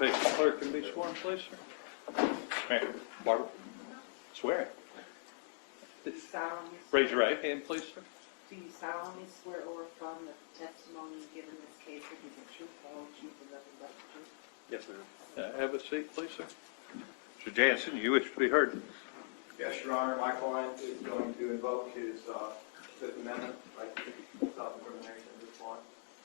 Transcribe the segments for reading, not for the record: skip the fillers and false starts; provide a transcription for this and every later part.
patient clerk can be sworn, please, sir. Ma'am, Barbara, swear. Raise your right hand, please, sir. Do you solemnly swear or affirm that the testimony you give in this case will be the truth, the whole truth, and nothing but the truth? Yes, ma'am. Have a seat, please, sir. Mr. Jansen, you wish to be heard? Yes, Your Honor. My client is going to invoke his Fifth Amendment right to self-incrimination at this point.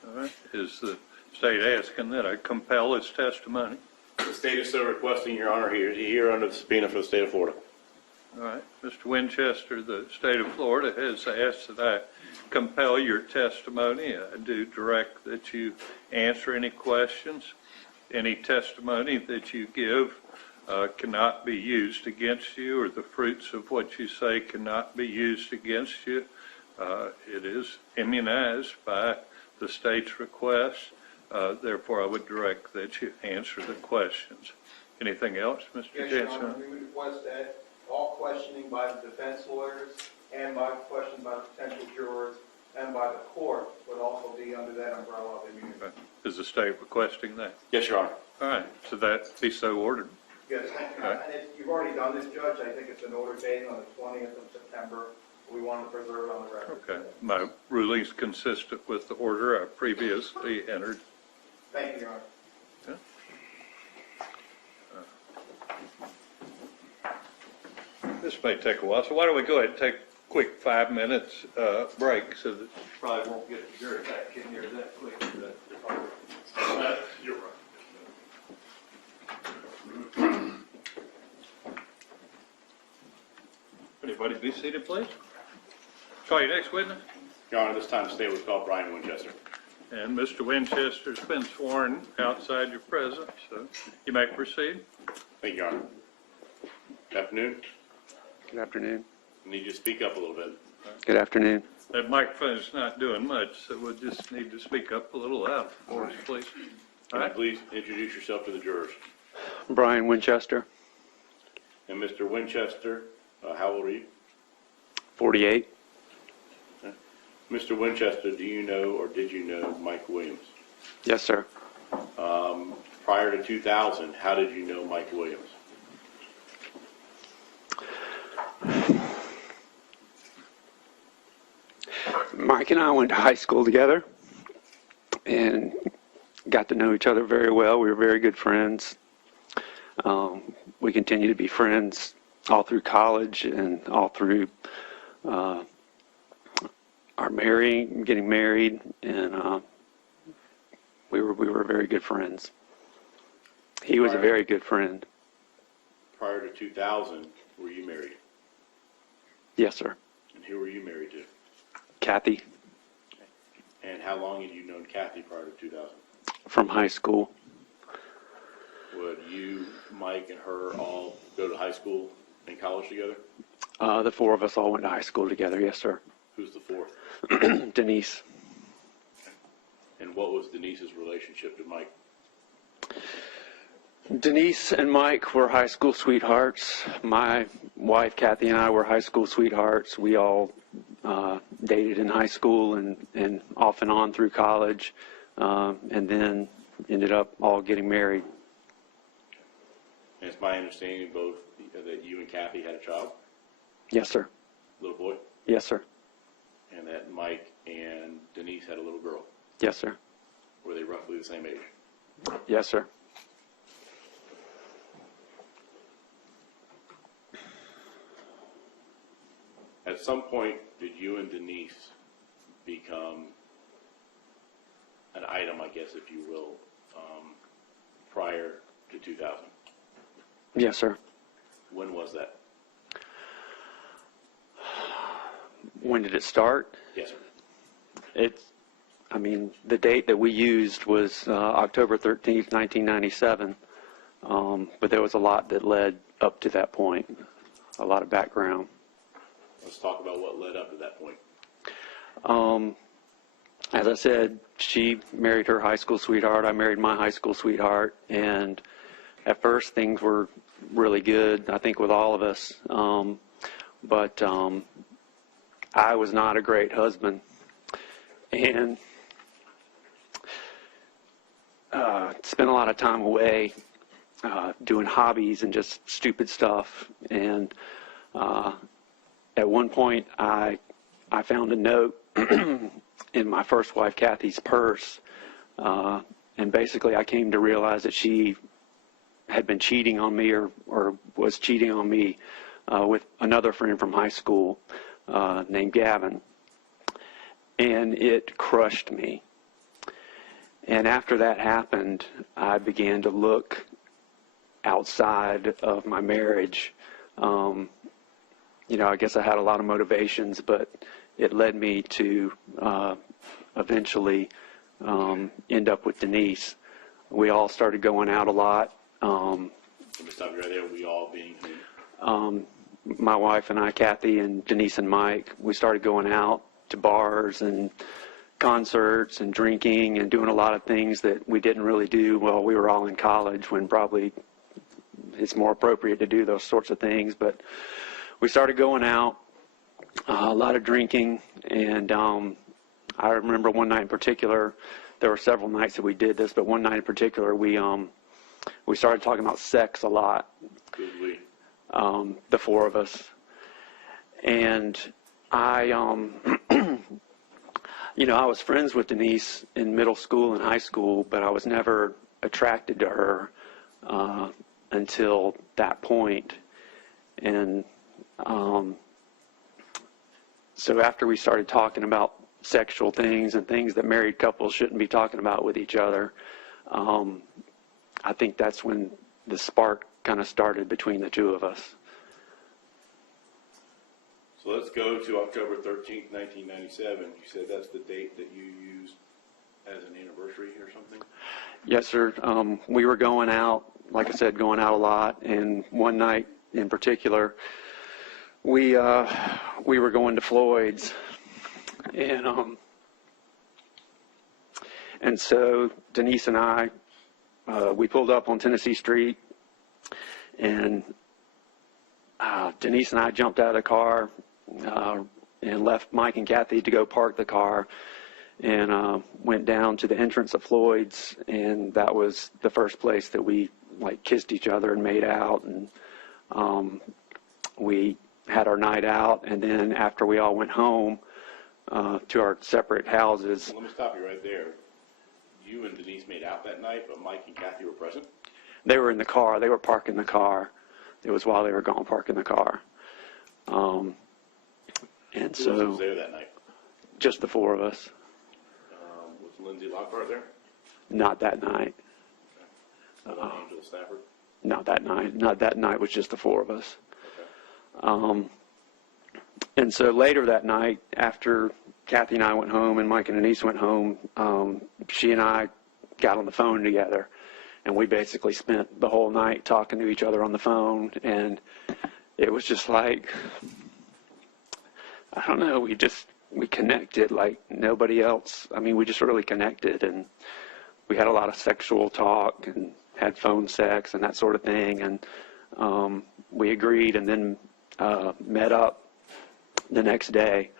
All right. Is the state asking that I compel his testimony? The state is so requesting, Your Honor, here under the subpoena for the state of Florida. All right. Mr. Winchester, the state of Florida has asked that I compel your testimony. I do direct that you answer any questions. Any testimony that you give cannot be used against you, or the fruits of what you say cannot be used against you. It is immunized by the state's request. Therefore, I would direct that you answer the questions. Anything else, Mr. Yes, Jansen? Your Honor. We would request that all questioning by the defense lawyers and by questions by potential jurors and by the court would also be under that umbrella of immunity. Okay. Is the state requesting that? Yes, Your Honor. All right. So that be so ordered. Yes, and you've already done this, Judge. I think it's an order dating on the 20th of September. We want to preserve it on the record. Okay. My ruling is consistent with the order I previously entered. Thank you, Your Honor. This may take a while, so why don't we go ahead and take a quick 5 minutes break so that you probably won't get the jury back in here that quick. You're right. Anybody be seated, please? Call your next witness. Your Honor, this time the state was called Brian Winchester. And Mr. Winchester's been sworn outside your presence, so you may proceed. Thank you, Your Honor. Good afternoon. Good afternoon. I need you to speak up a little bit. Good afternoon. That microphone's not doing much, so we'll just need to speak up a little louder for us, please. Can you please introduce yourself to the jurors? Brian Winchester, And Mr. Winchester, how old are you? 48. Mr. Winchester, do you know or did you know Mike Williams? Yes, sir. Prior to 2000, how did you know Mike Williams? Mike and I went to high school together and got to know each other very well. We were very good friends. We continue to be friends all through college and all through our getting married, and we were very good friends. He was a very good friend. Prior to 2000, were you married? Yes, sir. And who were you married to? Kathy, And how long had you known Kathy prior to 2000? from high school. Would you, Mike, and her all go to high school and college together? The four of us all went to high school together. Yes, sir. Who's the fourth? Denise. And what was Denise's relationship to Mike? Denise and Mike were high school sweethearts. My wife, Kathy, and I were high school sweethearts. We all dated in high school and off and on through college, and then ended up all getting married. And it's my understanding both that you and Kathy had a child, Yes, sir. little boy, Yes, sir. and that Mike and Denise had a little girl. Yes, sir. Were they roughly the same age? Yes, sir. At some point, did you and Denise become an item, I guess, if you will, prior to 2000? Yes, sir. When was that? When did it start? Yes, sir. The date that we used was October 13th, 1997, but there was a lot that led up to that point, a lot of background. Let's talk about what led up to that point. As I said, she married her high school sweetheart. I married my high school sweetheart, and at first things were really good, I think, with all of us, but I was not a great husband, and spent a lot of time away doing hobbies and just stupid stuff. And at one point, I found a note in my first wife, Kathy's purse. And basically, I came to realize that she had been cheating on me or was cheating on me with another friend from high school named Gavin. And it crushed me. And after that happened, I began to look outside of my marriage. I guess I had a lot of motivations, but it led me to eventually end up with Denise. We all started going out a lot. Let me stop you right there. We all being who? My wife and I, Kathy and Denise and Mike, we started going out to bars and concerts and drinking and doing a lot of things that we didn't really do while we were all in college, when probably it's more appropriate to do those sorts of things. But we started going out, a lot of drinking, and I remember one night in particular, there were several nights that we did this, but one night in particular, we started talking about sex a lot, the four of us. And I I was friends with Denise in middle school and high school, but I was never attracted to her until that point. And so after we started talking about sexual things and things that married couples shouldn't be talking about with each other, I think that's when the spark kind of started between the two of us. So let's go to October 13th, 1997. You said that's the date that you used as an anniversary or something? Yes, sir. We were going out, like I said, going out a lot. And one night in particular, we were going to Floyd's. And so Denise and I, we pulled up on Tennessee Street, and Denise and I jumped out of the car and left Mike and Kathy to go park the car, and went down to the entrance of Floyd's, and that was the first place that we kissed each other and made out, and we had our night out. And then after we all went home to our separate houses. Let me stop you right there. You and Denise made out that night, but Mike and Kathy were present? They were in the car. They were parking the car. It was while they were gone parking the car. And Who so else was there that night? just the four of us. Was Lindsay Lockhart there? Not that night. How about Angela Stafford? Not that night. Not that night. Was just the four of us. Okay. And so later that night, after Kathy and I went home and Mike and Denise went home, she and I got on the phone together, and we basically spent the whole night talking to each other on the phone. And it was just like, I don't know, we connected like nobody else. I mean, we just really connected, and we had a lot of sexual talk and had phone sex and that sort of thing. And we agreed, and then met up the next day.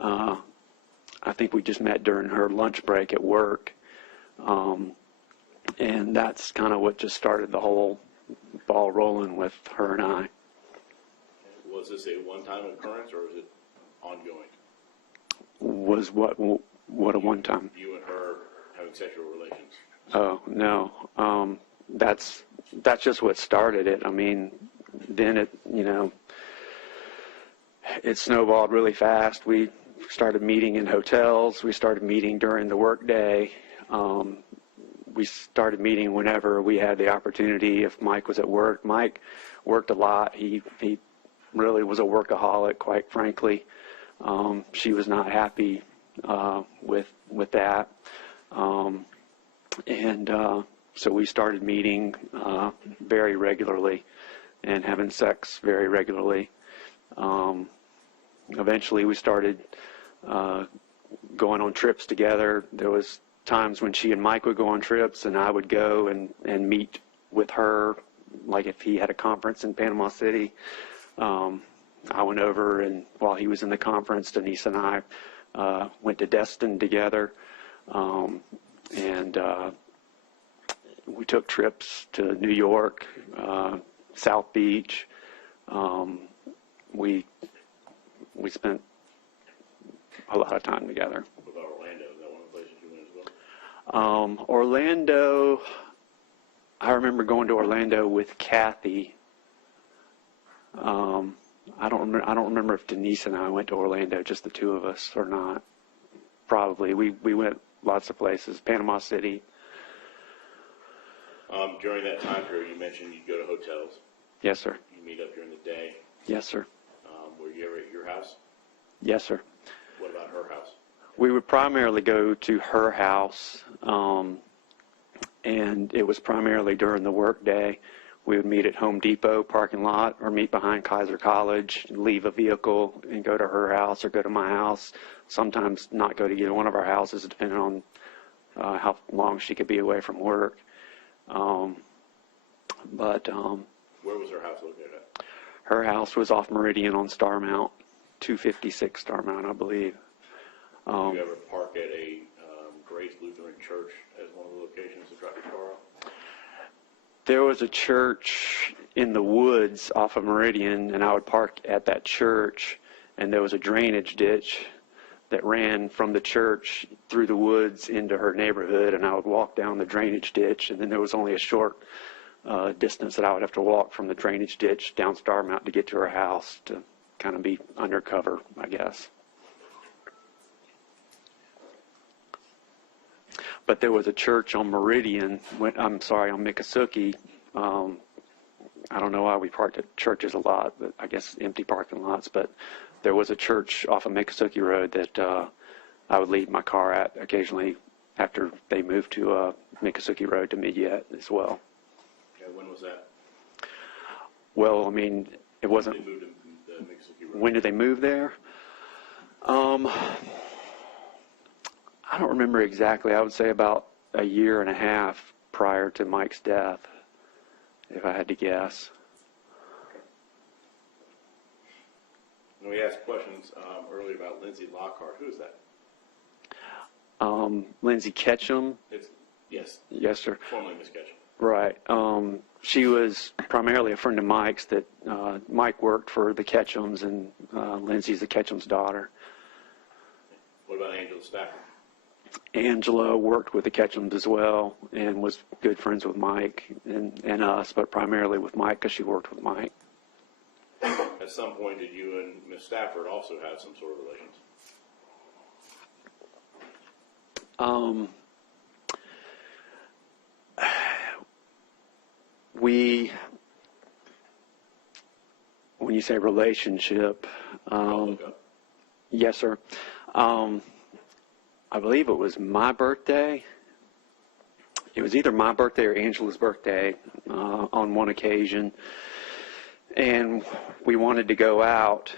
I think we just met during her lunch break at work. And that's kind of what just started the whole ball rolling with her and I. Was this a one-time occurrence, or was it ongoing? Was what a one-time? You and her having sexual relations? Oh, no. That's just what started it. I mean, then it snowballed really fast. We started meeting in hotels. We started meeting during the workday. We started meeting whenever we had the opportunity. If Mike was at work, Mike worked a lot. He really was a workaholic, quite frankly. She was not happy with that. So we started meeting very regularly and having sex very regularly. Eventually we started going on trips together. There was times when she and Mike would go on trips, and I would go and meet with her, like if he had a conference in Panama City. I went over, and while he was in the conference, Denise and I went to Destin together. we took trips to New York, South Beach. We spent a lot of time together. What about Orlando? Is that one of the places you went as well? Orlando, I remember going to Orlando with Kathy. I don't remember if Denise and I went to Orlando, just the two of us, or not. Probably. We went lots of places. Panama City. During that time period, you mentioned you'd go to hotels. Yes, sir. You meet up during the day. Yes, sir. Were you ever at your house? Yes, sir. What about her house? We would primarily go to her house, and it was primarily during the work day. We would meet at Home Depot parking lot or meet behind Kaiser College, leave a vehicle and go to her house or go to my house. Sometimes not go to either one of our houses, depending on how long she could be away from work. Where was her house located at? Her house was off Meridian on Starmount, 256 Starmount, I believe. Did you ever park at a Grace Lutheran Church as one of the locations to drop your car off? There was a church in the woods off of Meridian, and I would park at that church, and there was a drainage ditch that ran from the church through the woods into her neighborhood, and I would walk down the drainage ditch, and then there was only a short distance that I would have to walk from the drainage ditch down Starmount to get to her house to kind of be undercover, I guess. But there was a church on Meridian, on Miccosukee. I don't know why we parked at churches a lot, but I guess empty parking lots. But there was a church off of Miccosukee Road that I would leave my car at occasionally after they moved to Miccosukee Road to Midyat as well. Okay, when was that? Well, I mean, it wasn't. They moved to the Miccosukee Road. When did they move there? I don't remember exactly. I would say about a year and a half prior to Mike's death, if I had to guess. And we asked questions earlier about Lindsay Lockhart. Who is that? Lindsay Ketchum. Yes, Yes, sir. formerly Miss Ketchum. Right. She was primarily a friend of Mike's that Mike worked for the Ketchums, and Lindsay's the Ketchum's daughter. What about Angela Stafford? Angela worked with the Ketchums as well and was good friends with Mike and us, but primarily with Mike because she worked with Mike. At some point, did you and Miss Stafford also have some sort of relations? When you say relationship, yes, sir. I believe it was my birthday. It was either my birthday or Angela's birthday on one occasion. And we wanted to go out,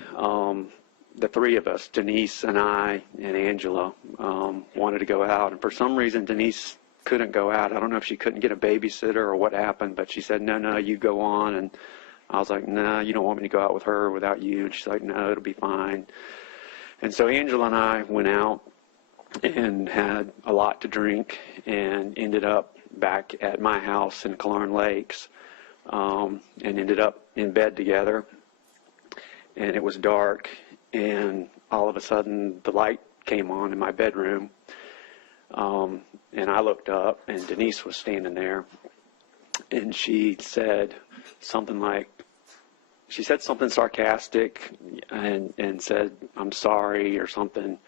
the three of us, Denise and I and Angela, wanted to go out. And for some reason, Denise couldn't go out. I don't know if she couldn't get a babysitter or what happened, but she said, no, you go on. And I was like, no, you don't want me to go out with her without you. And she's like, no, it'll be fine. And so Angela and I went out and had a lot to drink and ended up back at my house in Killarn Lakes, and ended up in bed together. And it was dark, and all of a sudden the light came on in my bedroom, and I looked up, and Denise was standing there, and she said something sarcastic and said, I'm sorry or something,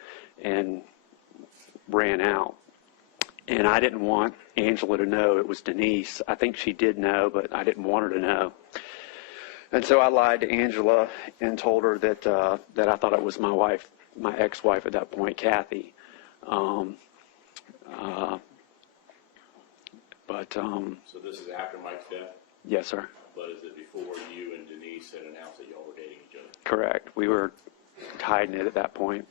and ran out. And I didn't want Angela to know it was Denise. I think she did know, but I didn't want her to know. And so I lied to Angela and told her that I thought it was my wife, my ex-wife at that point, Kathy. So this is after Mike's death? Yes, sir. But is it before you and Denise had announced that y'all were dating each other? Correct. We were hiding it at that point.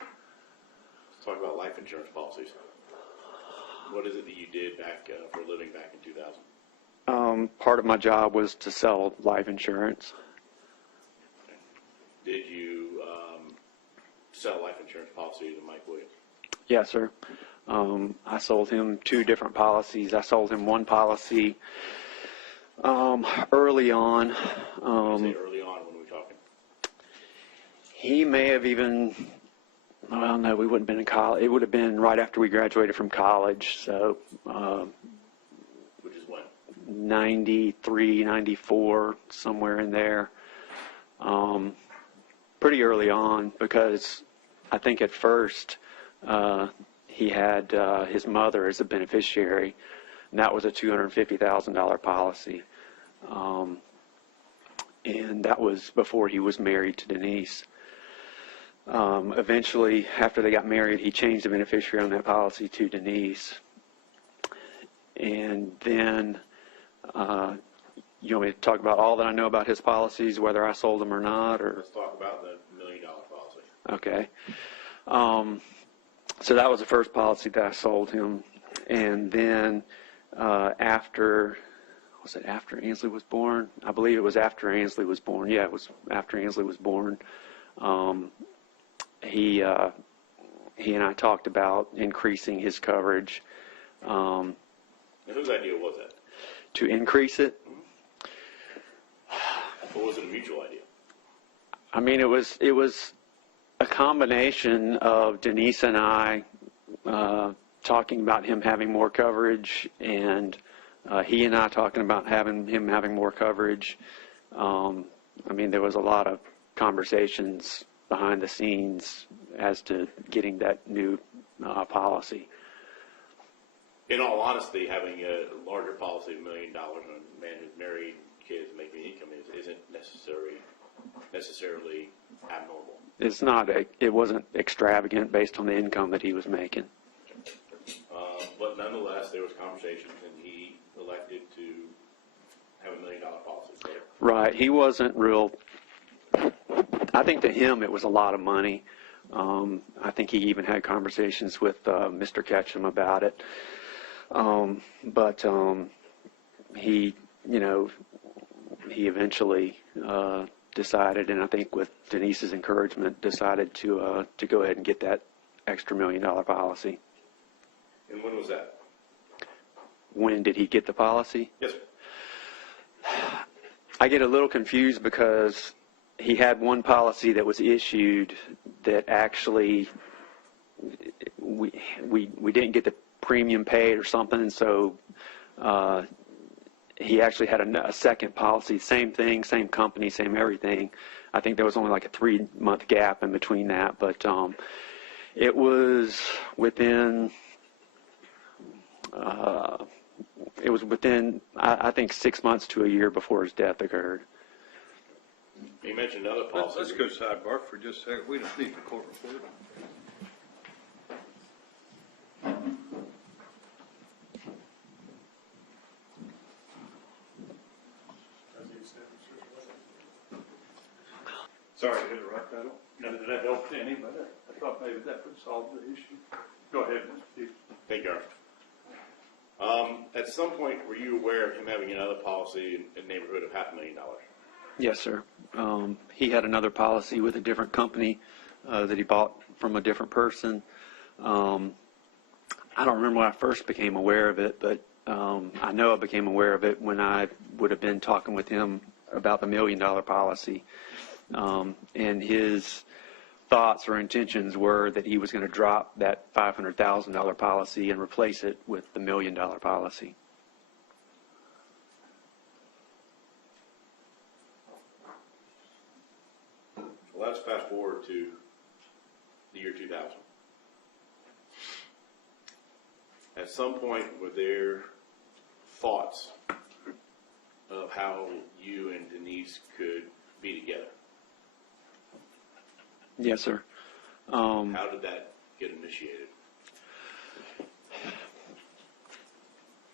Let's talk about life insurance policies. What is it that you did for a living back in 2000? Part of my job was to sell life insurance. Did you sell life insurance policy to Mike Williams? Yes, sir. I sold him 2 different policies. I sold him one policy early on. Say early on, when we're talking. He may have even, well, no, we wouldn't have been in college. It would have been right after we graduated from college. So Which is when? 93, 94, somewhere in there. Pretty early on, because I think at first he had his mother as a beneficiary, and that was a $250,000 policy. And that was before he was married to Denise. Eventually, after they got married, he changed the beneficiary on that policy to Denise. And then, you want me to talk about all that I know about his policies, whether I sold them or not, or? Let's talk about the $1 million policy. Okay. So that was the first policy that I sold him. And then after, was it after Ansley was born? I believe it was after Ansley was born. Yeah, it was after Ansley was born. He and I talked about increasing his coverage. And whose idea was that? To increase it? Or was it a mutual idea? I mean, it was a combination of Denise and I talking about him having more coverage, and he and I talking about him having more coverage. I mean, there was a lot of conversations behind the scenes as to getting that new policy. In all honesty, having a larger policy of $1 million on a man who's married, kids, making income isn't necessarily abnormal. It's not. It wasn't extravagant based on the income that he was making. But nonetheless, there was conversations, and he elected to have $1 million policy. So, Right. He wasn't real. I think to him it was a lot of money. I think he even had conversations with Mr. Ketchum about it. But he, he eventually decided, and I think with Denise's encouragement, decided to go ahead and get that extra $1 million policy. and when was that? When did he get the policy? Yes, sir. I get a little confused because he had one policy that was issued that actually we didn't get the premium paid or something, so he actually had a second policy, same thing, same company, same everything. I think there was only like a 3-month gap in between that, but it was within I think 6 months to a year before his death occurred. You mentioned other policies. Let's go sidebar for just a second. We don't need the court report. Sorry, did it right that? None of that helped any, but I thought maybe that would solve the issue. Go ahead, Mr. Chief. Thank you, Ernest. At some point, were you aware of him having another policy in the neighborhood of $500,000? Yes, sir. He had another policy with a different company that he bought from a different person. I don't remember when I first became aware of it, but I know I became aware of it when I would have been talking with him about the $1 million policy. And his thoughts or intentions were that he was going to drop that $500,000 policy and replace it with the $1 million policy. Well, let's fast forward to the year 2000. At some point, were there thoughts of how you and Denise could be together? Yes, sir. How did that get initiated?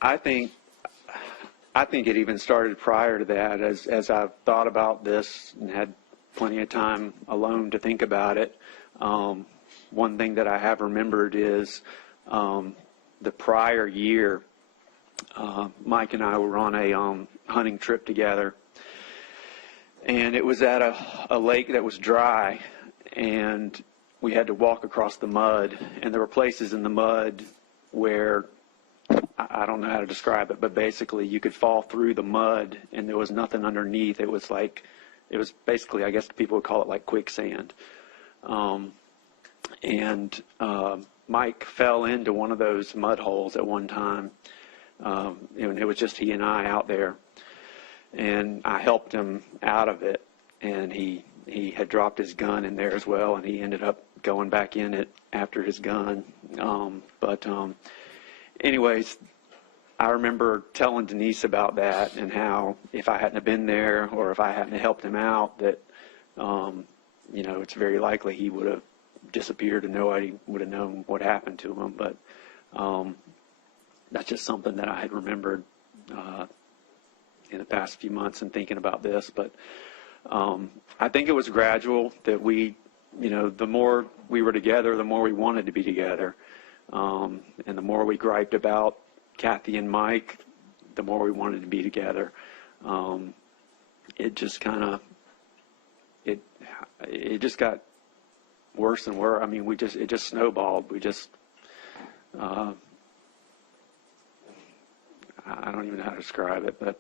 I think it even started prior to that. As I've thought about this and had plenty of time alone to think about it, one thing that I have remembered is the prior year, Mike and I were on a hunting trip together, and it was at a lake that was dry, and we had to walk across the mud, and there were places in the mud where I don't know how to describe it, but basically you could fall through the mud and there was nothing underneath. It was basically, I guess people would call it like quicksand. Mike fell into one of those mud holes at one time, and it was just he and I out there, and I helped him out of it, and he had dropped his gun in there as well, and he ended up going back in it after his gun. Anyways, I remember telling Denise about that and how if I hadn't have been there or if I hadn't helped him out, that, it's very likely he would have disappeared and nobody would have known what happened to him. But that's just something that I had remembered in the past few months and thinking about this. But I think it was gradual that we, the more we were together, the more we wanted to be together. And the more we griped about Kathy and Mike, the more we wanted to be together. It just it just got worse and worse. I mean, it just snowballed. We just, I don't even know how to describe it, but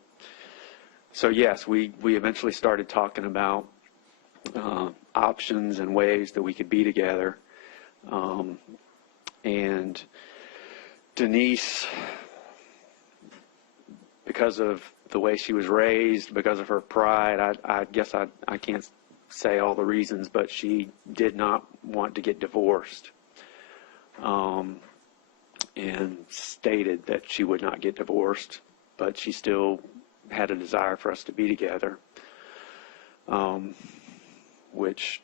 so yes, we eventually started talking about options and ways that we could be together. And Denise, because of the way she was raised, because of her pride, I guess I can't say all the reasons, but she did not want to get divorced, and stated that she would not get divorced, but she still had a desire for us to be together, which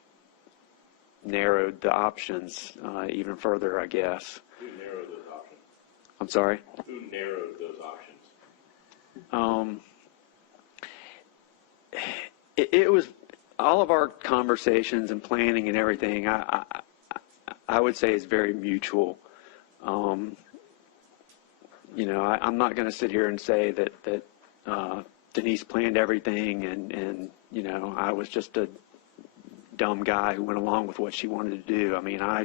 narrowed the options even further, I guess. Who narrowed those options? I'm sorry? Who narrowed those options? It was all of our conversations and planning and everything. I would say is very mutual. I'm not going to sit here and say that Denise planned everything and I was just a dumb guy who went along with what she wanted to do. I mean, I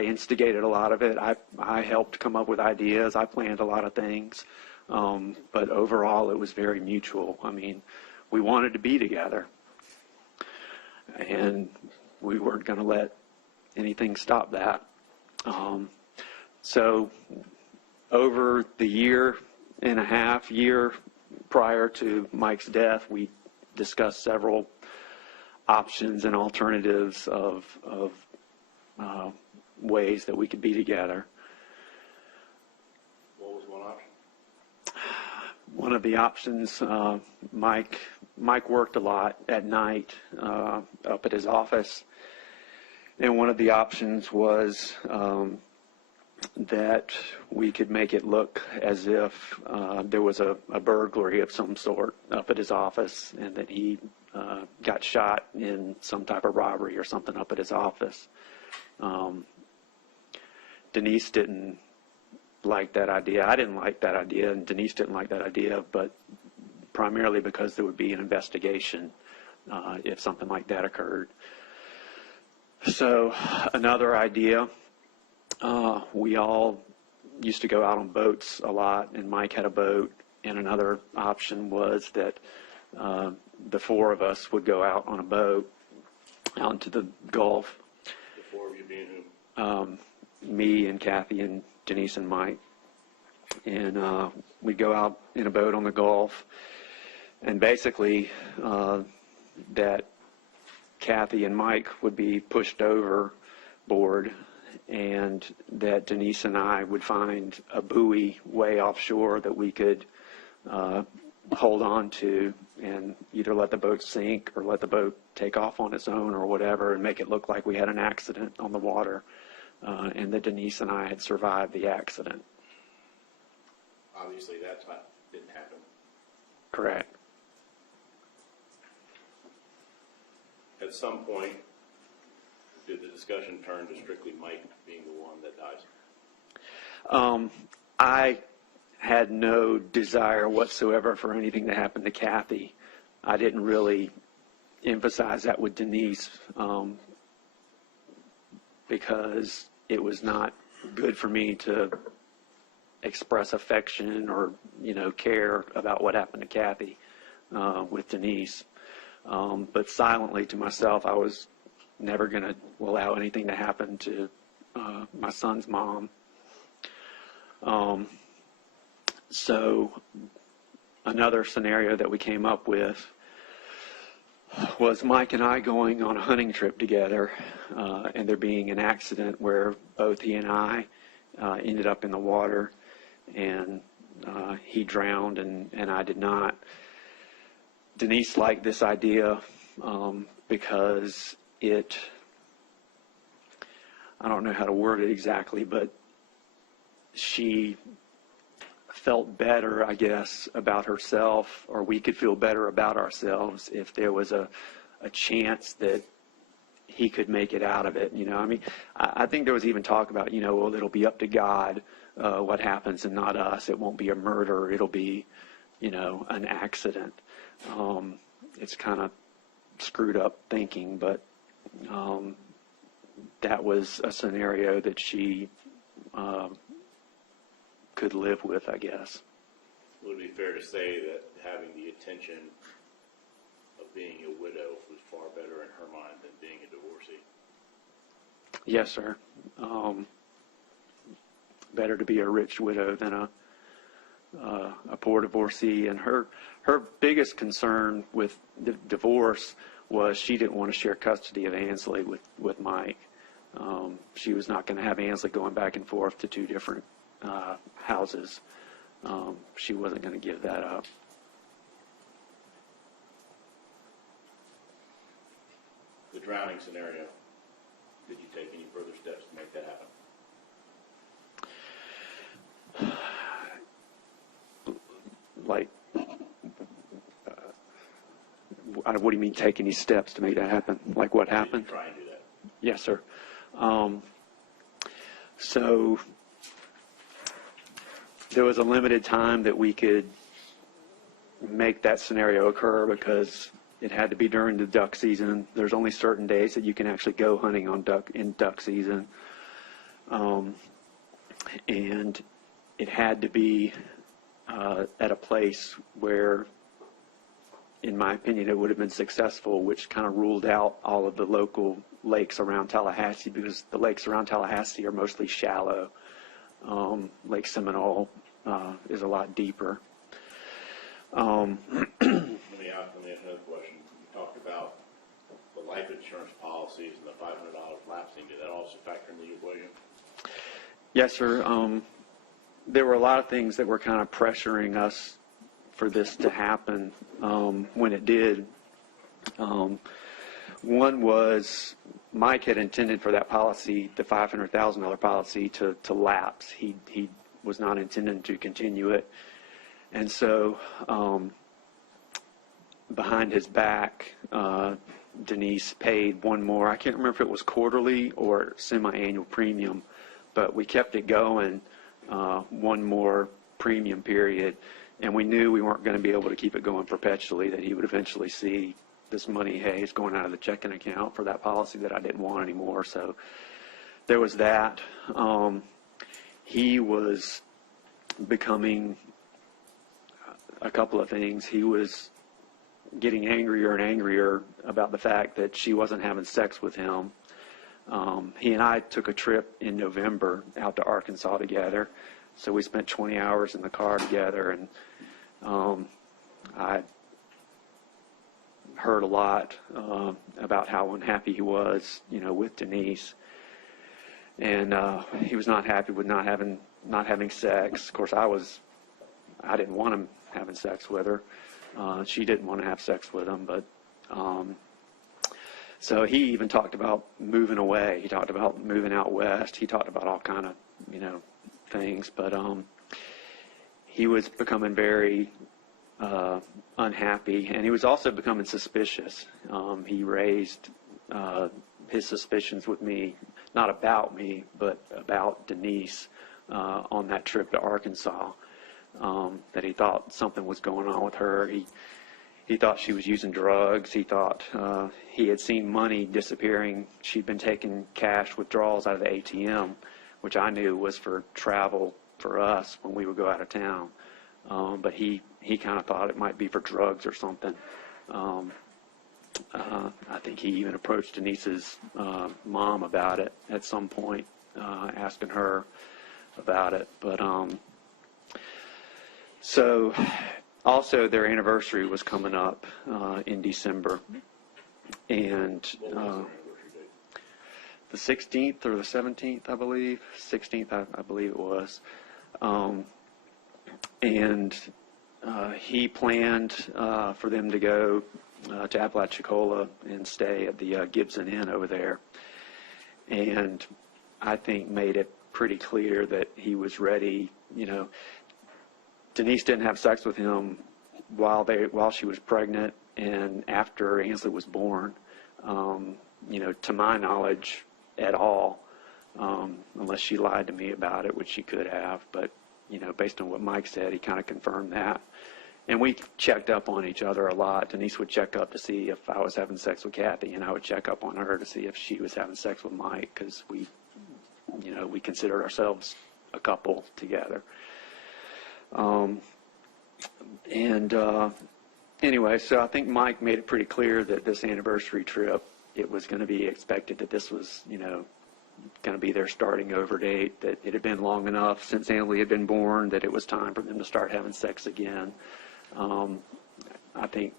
instigated a lot of it. I helped come up with ideas. I planned a lot of things. But overall, it was very mutual. I mean, we wanted to be together, and we weren't going to let anything stop that. So over the year prior to Mike's death, we discussed several options and alternatives of ways that we could be together. What was one option? One of the options, Mike worked a lot at night up at his office, and one of the options was that we could make it look as if there was a burglary of some sort up at his office, and that he got shot in some type of robbery or something up at his office. Denise didn't like that idea. I didn't like that idea, and Denise didn't like that idea, but primarily because there would be an investigation if something like that occurred. So another idea, we all used to go out on boats a lot, and Mike had a boat, and another option was that the four of us would go out on a boat out into the Gulf. The four of you being whom? Me and Kathy and Denise and Mike. And we'd go out in a boat on the Gulf, and basically that Kathy and Mike would be pushed overboard, and that Denise and I would find a buoy way offshore that we could hold on to and either let the boat sink or let the boat take off on its own or whatever, and make it look like we had an accident on the water, and that Denise and I had survived the accident. Obviously, that didn't happen. Correct. At some point, did the discussion turn to strictly Mike being the one that dies? I had no desire whatsoever for anything to happen to Kathy. I didn't really emphasize that with Denise. because it was not good for me to express affection or, care about what happened to Kathy with Denise. But silently to myself, I was never going to allow anything to happen to my son's mom. So another scenario that we came up with was Mike and I going on a hunting trip together, and there being an accident where both he and I ended up in the water, and he drowned and I did not. Denise liked this idea because I don't know how to word it exactly, but she felt better, I guess, about herself, or we could feel better about ourselves if there was a chance that he could make it out of it. I think there was even talk about, well, it'll be up to God what happens and not us. It won't be a murder. It'll be, an accident. It's kind of screwed up thinking, but that was a scenario that she could live with, I guess. Would it be fair to say that having the attention of being a widow was far better in her mind than being a divorcee? Yes, sir. Better to be a rich widow than a poor divorcee. And her biggest concern with the divorce was she didn't want to share custody of Ansley with Mike. She was not going to have Ansley going back and forth to two different houses. She wasn't going to give that up. The drowning scenario, did you take any further steps to make that happen? Like, what do you mean take any steps to make that happen? Like what happened? Did you try and do that? Yes, sir. So there was a limited time that we could make that scenario occur because it had to be during the duck season. There's only certain days that you can actually go hunting in duck season. And it had to be at a place where, in my opinion, it would have been successful, which kind of ruled out all of the local lakes around Tallahassee, because the lakes around Tallahassee are mostly shallow. Lake Seminole is a lot deeper. Let me ask another question. You talked about the life insurance policies and the $500 lapsing. Did that also factor into your equation? Yes, sir. There were a lot of things that were kind of pressuring us for this to happen when it did. One was Mike had intended for that policy, the $500,000 policy, to lapse. He was not intending to continue it. And so behind his back, Denise paid one more. I can't remember if it was quarterly or semi-annual premium, but we kept it going one more premium period. And we knew we weren't going to be able to keep it going perpetually, that he would eventually see this money, hey, it's going out of the checking account for that policy that I didn't want anymore. So there was that. He was becoming a couple of things. He was getting angrier and angrier about the fact that she wasn't having sex with him. He and I took a trip in November out to Arkansas together. So we spent 20 hours in the car together, and I heard a lot about how unhappy he was, with Denise. And he was not happy with not having sex. Of course, I didn't want him having sex with her. She didn't want to have sex with him, but so he even talked about moving away. He talked about moving out west. He talked about all kind of, things, but he was becoming very unhappy, and he was also becoming suspicious. He raised his suspicions with me, not about me, but about Denise on that trip to Arkansas, that he thought something was going on with her. He He thought she was using drugs. He thought he had seen money disappearing. She'd been taking cash withdrawals out of the ATM, which I knew was for travel for us when we would go out of town. But he kind of thought it might be for drugs or something. I think he even approached Denise's mom about it at some point, asking her about it. But so also their anniversary was coming up in December, and What was their anniversary date? the 16th or the 17th, I believe. 16th, I believe it was. And he planned for them to go to Apalachicola and stay at the Gibson Inn over there. And I think made it pretty clear that he was ready. You know, Denise didn't have sex with him while she was pregnant and after Ainsley was born. You know, to my knowledge, at all, unless she lied to me about it, which she could have. But you know, based on what Mike said, he kind of confirmed that. And we checked up on each other a lot. Denise would check up to see if I was having sex with Kathy, and I would check up on her to see if she was having sex with Mike, because we considered ourselves a couple together. Anyway, so I think Mike made it pretty clear that this anniversary trip, it was going to be expected that this was, you know, going to be their starting over date, that it had been long enough since Ainsley had been born that it was time for them to start having sex again. I think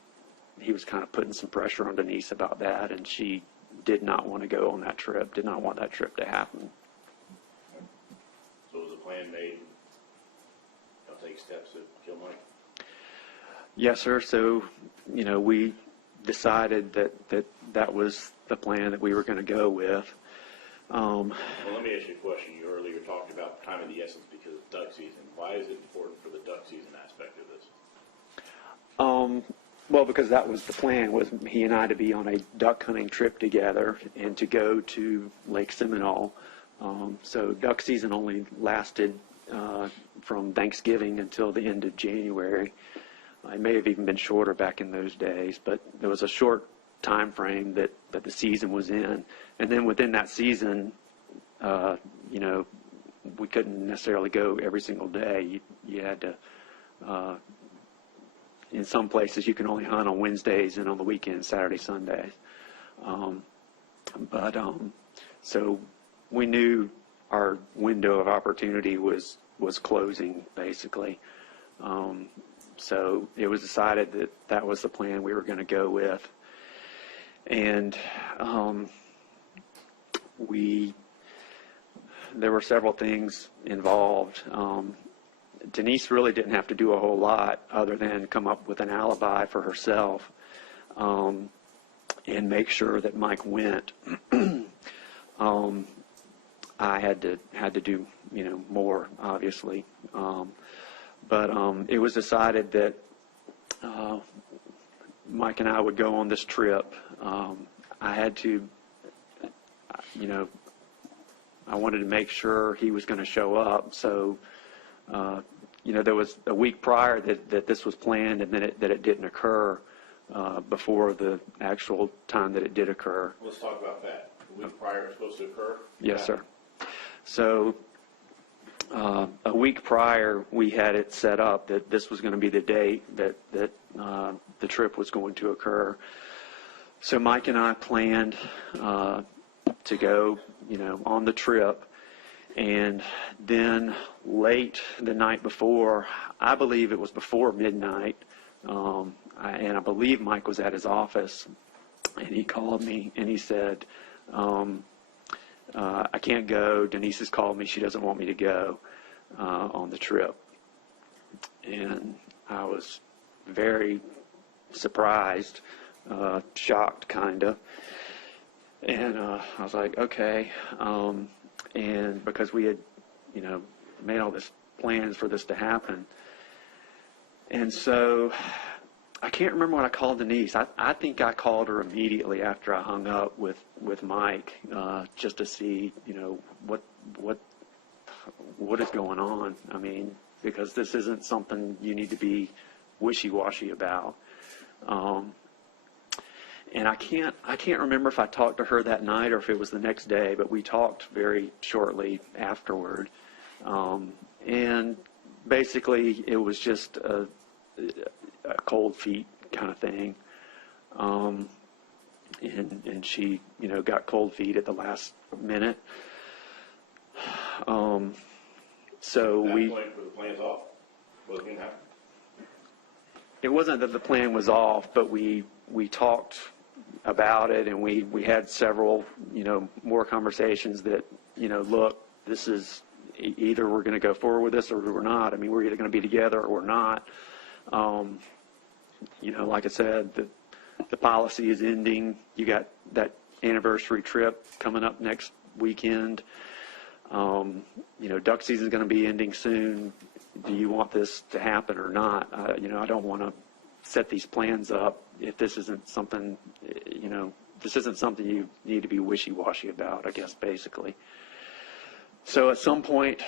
he was kind of putting some pressure on Denise about that, and she did not want to go on that trip, did not want that trip to happen. So was the plan made, I'll take steps to kill Mike? Yes, sir. So, you know, we decided that was the plan that we were going to go with. Well, let me ask you a question. You earlier talked about time of the essence because of duck season. Why is it important for the duck season aspect of this? Well, because that was the plan, was he and I to be on a duck hunting trip together and to go to Lake Seminole. So duck season only lasted from Thanksgiving until the end of January. It may have even been shorter back in those days, but there was a short time frame that the season was in. And then within that season, you know, we couldn't necessarily go every single day. You had to, in some places, you can only hunt on Wednesdays and on the weekends, Saturday, Sundays. So we knew our window of opportunity was closing, basically. So it was decided that that was the plan we were going to go with. And there were several things involved. Denise really didn't have to do a whole lot other than come up with an alibi for herself and make sure that Mike went. I had to do, you know, more, obviously. But it was decided that Mike and I would go on this trip. I had to, you know, I wanted to make sure he was going to show up. So, you know, there was a week prior that this was planned, and then that it didn't occur before the actual time that it did occur. Let's talk about that. The week prior it was supposed to occur? Yes, sir. So a week prior, we had it set up that this was going to be the date that the trip was going to occur. So Mike and I planned to go, you know, on the trip. And then late the night before, I believe it was before midnight, and I believe Mike was at his office, and he called me and he said, I can't go. Denise has called me. She doesn't want me to go on the trip. And I was very surprised, shocked, kind of. And I was like, okay. And because we had, you know, made all this plans for this to happen. And so I can't remember when I called Denise. I think I called her immediately after I hung up with Mike, just to see, you know, what is going on. I mean, because this isn't something you need to be wishy-washy about. And I can't remember if I talked to her that night or if it was the next day, but we talked very shortly afterward. And basically it was just a cold feet kind of thing. And she, got cold feet at the last minute. So At we. that point, were the plans off? Wasn't going to happen? It wasn't that the plan was off, but we talked about it, and we had several, more conversations that, look, this is either we're going to go forward with this or we're not. I mean, we're either going to be together or we're not. Like I said, the policy is ending. You got that anniversary trip coming up next weekend. Duck season is going to be ending soon. Do you want this to happen or not? I don't want to set these plans up if this isn't something, this isn't something you need to be wishy-washy about, I guess, basically. So at some point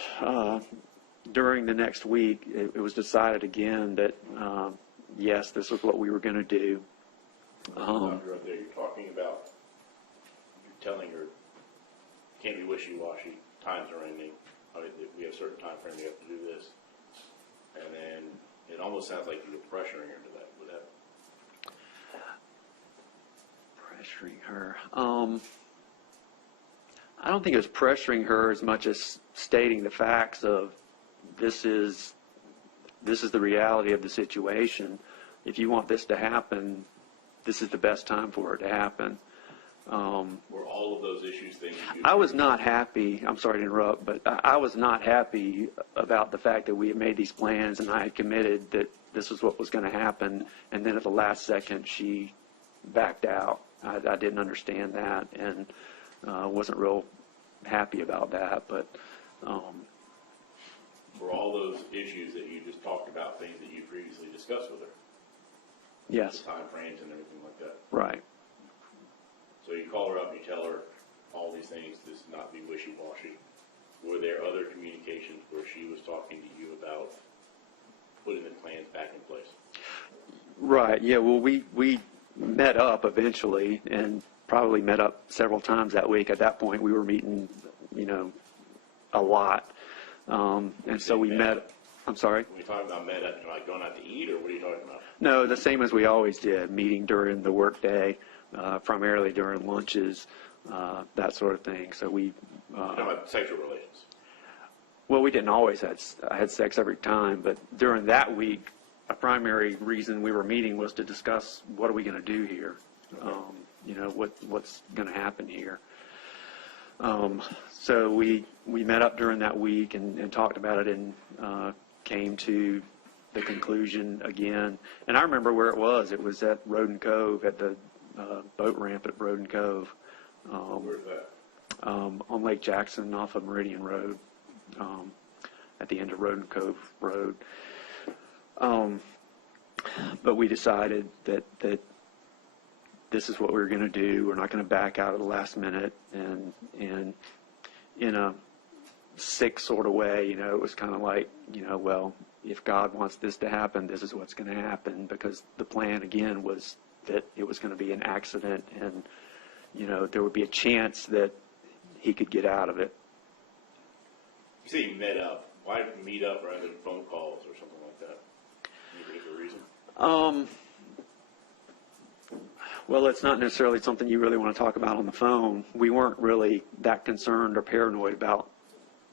during the next week, it was decided again that, yes, this was what we were going to do. Right there, you're talking about, you're telling her, can't be wishy-washy, times are ending. I mean, we have a certain time frame, we have to do this. And then it almost sounds like you're pressuring her to that. Would that? Pressuring her. I don't think it was pressuring her as much as stating the facts of this is the reality of the situation. If you want this to happen, this is the best time for it to happen. Were all of those issues things you I was not happy, I'm sorry to interrupt, but I was not happy about the fact that we had made these plans and I had committed that this was what was going to happen, and then at the last second she backed out. I didn't understand that and wasn't real happy about that, but were all those issues that you just talked about things that you previously discussed with her? yes, The time frames and everything like that? right. So you call her up and you tell her all these things, this not be wishy-washy. Were there other communications where she was talking to you about putting the plans back in place? Right, yeah, well, we met up eventually and probably met up several times that week. At that point, we were meeting, a lot. And so we met, I'm sorry? When you talk about met up, like going out to eat, or what are you talking about? No, the same as we always did, meeting during the workday, primarily during lunches, that sort of thing. So we... You're talking about sexual relations? Well, we didn't always had sex every time, but during that week, a primary reason we were meeting was to discuss what are we going to do here, what's going to happen here. So we met up during that week and talked about it and came to the conclusion again. And I remember where it was. It was at Roden Cove, at the boat ramp at Roden Cove. Where's that? On Lake Jackson off of Meridian Road, at the end of Roden Cove Road. But we decided that this is what we were going to do. We're not going to back out at the last minute. And in a sick sort of way, it was kind of like, well, if God wants this to happen, this is what's going to happen, because the plan, again, was that it was going to be an accident and, there would be a chance that he could get out of it. You say you met up. Why meet up rather than phone calls or something like that? Any particular reason? Well, it's not necessarily something you really want to talk about on the phone. We weren't really that concerned or paranoid about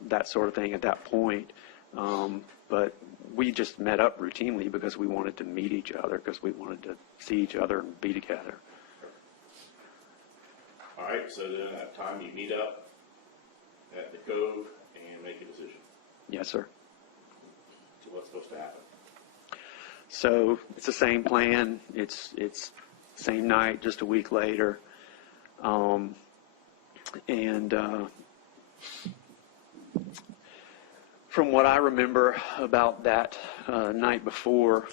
that sort of thing at that point. But we just met up routinely because we wanted to meet each other, because we wanted to see each other and be together. All right, so then at that time you meet up at the Cove and make a decision. Yes, sir. So what's supposed to happen? So it's the same plan. It's same night, just a week later. And from what I remember about that night before,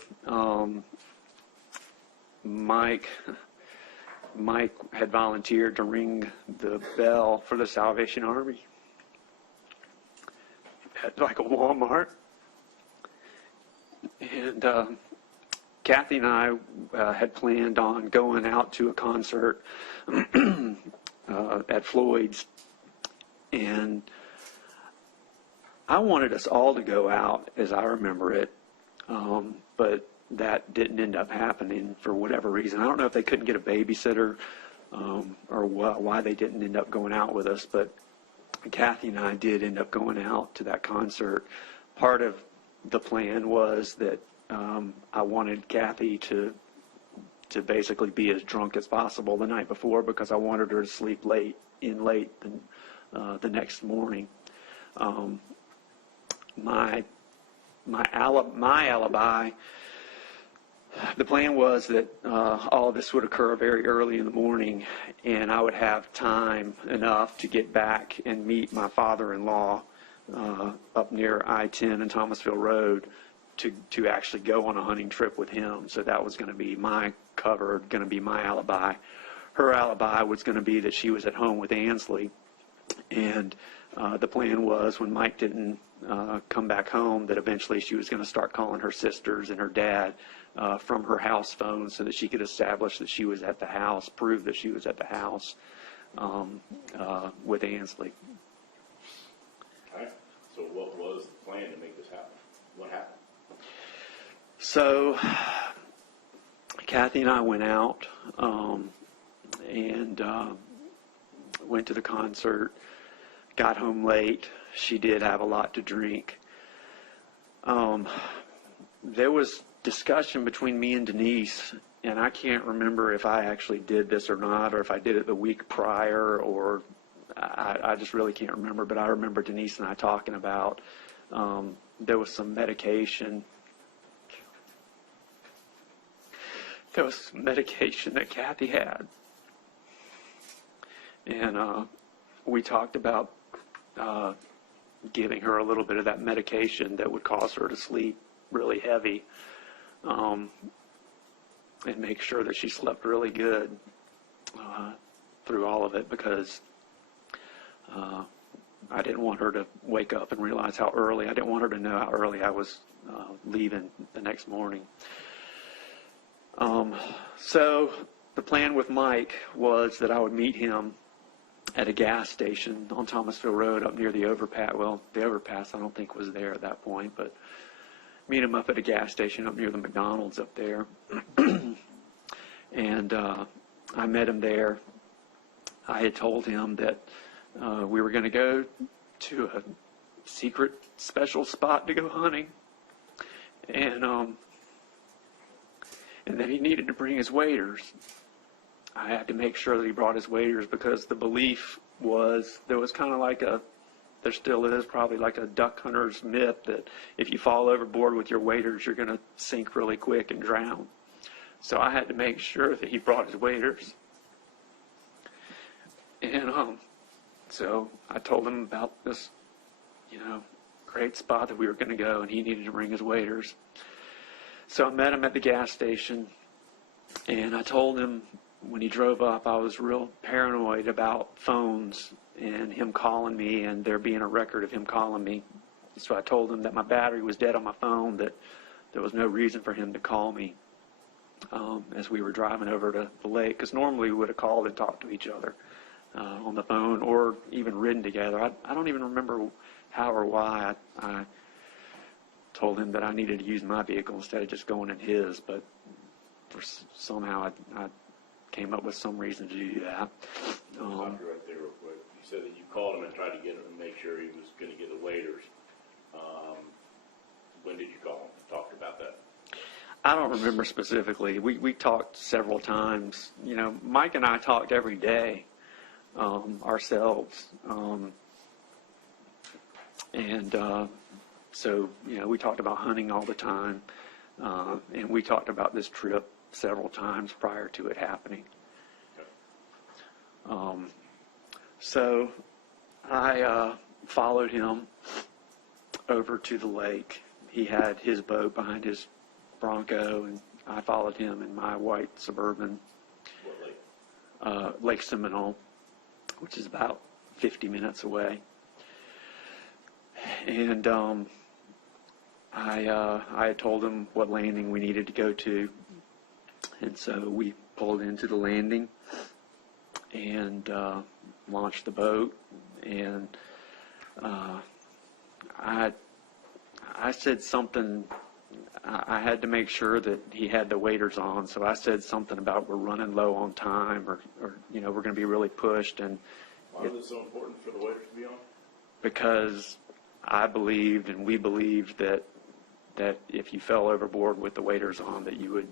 Mike had volunteered to ring the bell for the Salvation Army at like a Walmart. And Kathy and I had planned on going out to a concert at Floyd's, and I wanted us all to go out, as I remember it, but that didn't end up happening for whatever reason. I don't know if they couldn't get a babysitter or why they didn't end up going out with us, but Kathy and I did end up going out to that concert. Part of the plan was that I wanted Kathy to basically be as drunk as possible the night before, because I wanted her to sleep late the next morning. My alibi, the plan was that all of this would occur very early in the morning, and I would have time enough to get back and meet my father-in-law up near I-10 and Thomasville Road to actually go on a hunting trip with him. So that was going to be my cover, going to be my alibi. Her alibi was going to be that she was at home with Ansley, and the plan was, when Mike didn't come back home, that eventually she was going to start calling her sisters and her dad from her house phone so that she could establish that she was at the house, prove that she was at the house with Ansley. All right. So what was the plan to make this happen? What happened? So Kathy and I went out and went to the concert, got home late. She did have a lot to drink. There was discussion between me and Denise, and I can't remember if I actually did this or not, or if I did it the week prior, or I just really can't remember. But I remember Denise and I talking about there was some medication. There was some medication that Kathy had, and we talked about giving her a little bit of that medication that would cause her to sleep really heavy, and make sure that she slept really good through all of it, because I didn't want her to wake up and realize how early. I didn't want her to know how early I was leaving the next morning. So the plan with Mike was that I would meet him at a gas station on Thomasville Road up near the overpass. Well, the overpass I don't think was there at that point, but meet him up at a gas station up near the McDonald's up there. And I met him there. I had told him that we were going to go to a secret special spot to go hunting, and that he needed to bring his waders. I had to make sure that he brought his waders, because the belief was, there was kind of like there still is probably like a duck hunter's myth that if you fall overboard with your waders, you're going to sink really quick and drown. So I had to make sure that he brought his waders. And so I told him about this, great spot that we were going to go, and he needed to bring his waders. So I met him at the gas station, and I told him when he drove up, I was real paranoid about phones and him calling me and there being a record of him calling me. So I told him that my battery was dead on my phone, that there was no reason for him to call me as we were driving over to the lake, because normally we would have called and talked to each other on the phone, or even ridden together. I don't even remember how or why I told him that I needed to use my vehicle instead of just going in his, but somehow I came up with some reason to do that. Stop you right there real quick. You said that you called him and tried to get him and make sure he was going to get the waders. When did you call him and talk about that? I don't remember specifically. We talked several times. Mike and I talked every day ourselves. So we talked about hunting all the time. And we talked about this trip several times prior to it happening. So I followed him over to the lake. He had his boat behind his Bronco, and I followed him in my white Suburban. What lake? Lake Seminole, which is about 50 minutes away. And I had told him what landing we needed to go to, and so we pulled into the landing and launched the boat. And I said something. I had to make sure that he had the waders on, so I said something about we're running low on time, or we're going to be really pushed. And Why was it so important for the waiters to be on? because I believed and we believed that if you fell overboard with the waders on, that you would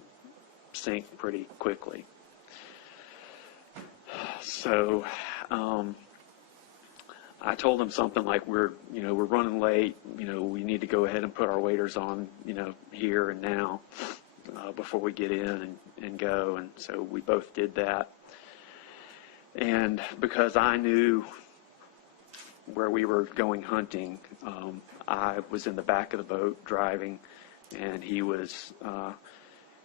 sink pretty quickly. So I told him something like, we're running late, we need to go ahead and put our waders on, here and now, before we get in and go. And so we both did that. And because I knew where we were going hunting, I was in the back of the boat driving, and he was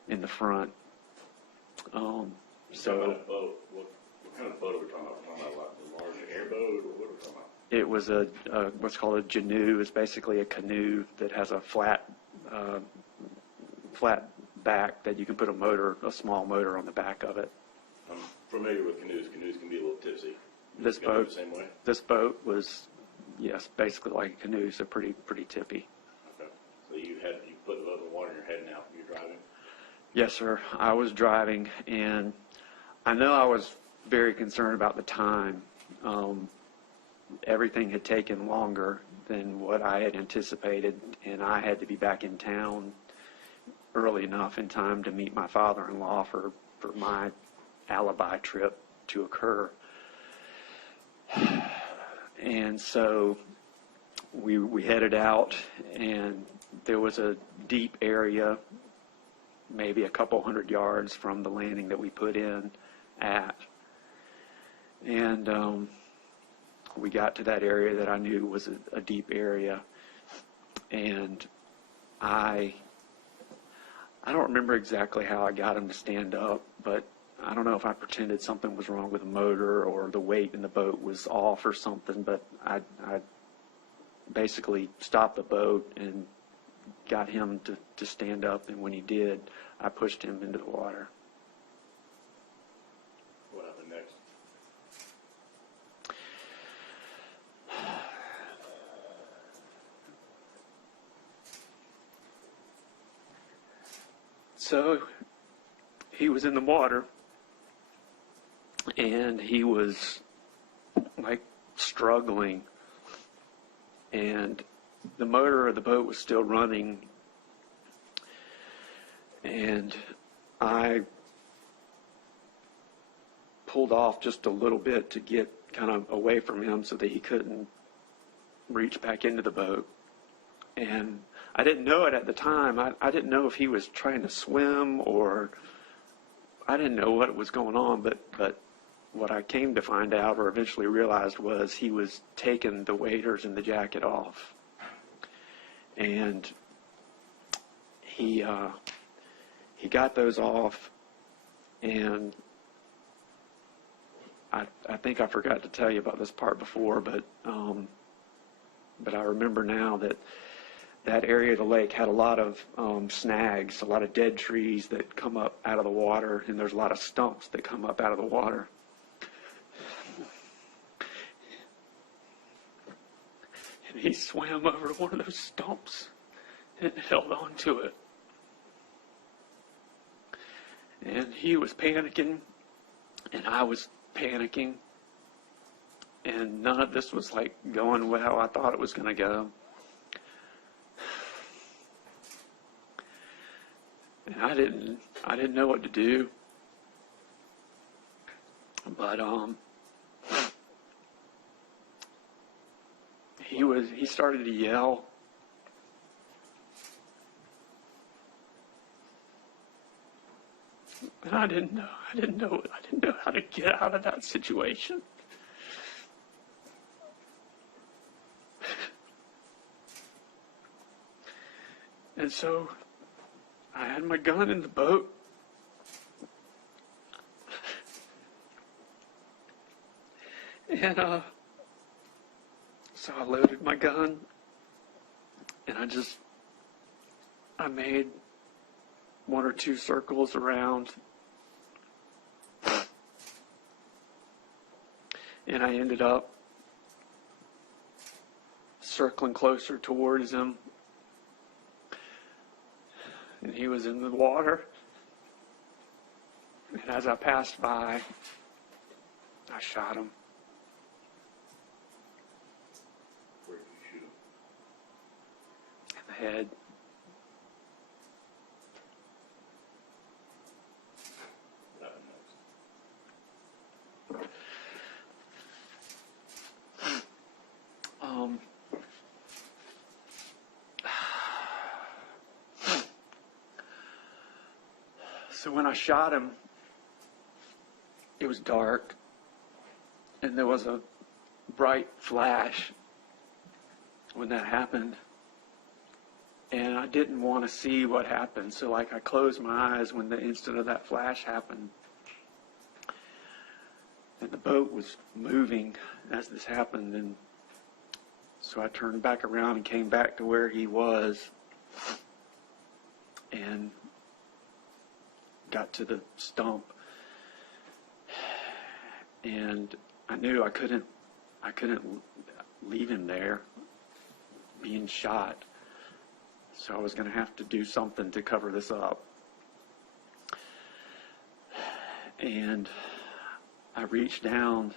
in the front. Talking about a boat. What kind of boat are we talking about? We're talking about a large airboat, or what are we talking about? It was what's called a canoe. It's basically a canoe that has a flat back that you can put a small motor on the back of it. I'm familiar with canoes. Canoes can be a little tipsy. This It's gonna be boat, the same way? this boat was, yes, basically like a canoe, so pretty tippy. Okay. So you put the boat in the water and you're heading out. You're driving? Yes, sir. I was driving, and I know I was very concerned about the time. Everything had taken longer than what I had anticipated, and I had to be back in town early enough in time to meet my father-in-law for my alibi trip to occur. And so we headed out, and there was a deep area, maybe a couple hundred yards from the landing that we put in at. And we got to that area that I knew was a deep area, and I don't remember exactly how I got him to stand up, but I don't know if I pretended something was wrong with the motor or the weight in the boat was off or something, but I basically stopped the boat and got him to stand up, and when he did, I pushed him into the water. What happened next? So he was in the water, and he was like struggling, and the motor of the boat was still running, and I pulled off just a little bit to get kind of away from him so that he couldn't reach back into the boat. And I didn't know it at the time. I didn't know if he was trying to swim, or I didn't know what was going on, but what I came to find out, or eventually realized, was he was taking the waders and the jacket off. And he got those off, and I think I forgot to tell you about this part before, but I remember now that area of the lake had a lot of snags, a lot of dead trees that come up out of the water, and there's a lot of stumps that come up out of the water. And he swam over to one of those stumps and held on to it. And he was panicking, and I was panicking, and none of this was like going how I thought it was going to go. And I didn't know what to do, but he started to yell, and I didn't know how to get out of that situation. And so I had my gun in the boat, and so I loaded my gun, and I just I made 1 or 2 circles around, and I ended up circling closer towards him, and he was in the water. And as I passed by, I shot him. Where did you shoot him? In the head. Nothing else. So when I shot him, it was dark, and there was a bright flash when that happened. And I didn't want to see what happened, so I closed my eyes when the instant of that flash happened. And the boat was moving as this happened, and so I turned back around and came back to where he was, and got to the stump. And I knew I couldn't leave him there being shot. So I was going to have to do something to cover this up. And I reached down,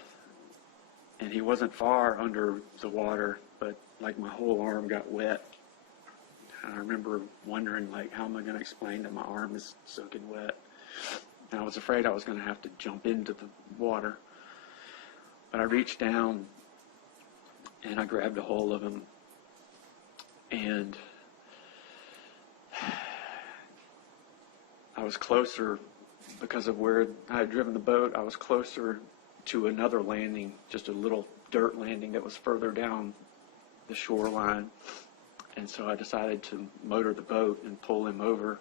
and he wasn't far under the water, but like my whole arm got wet. And I remember wondering, how am I going to explain that my arm is soaking wet? And I was afraid I was going to have to jump into the water. But I reached down, and I grabbed a hold of him, and I was closer, because of where I had driven the boat, I was closer to another landing, just a little dirt landing that was further down the shoreline. And so I decided to motor the boat and pull him over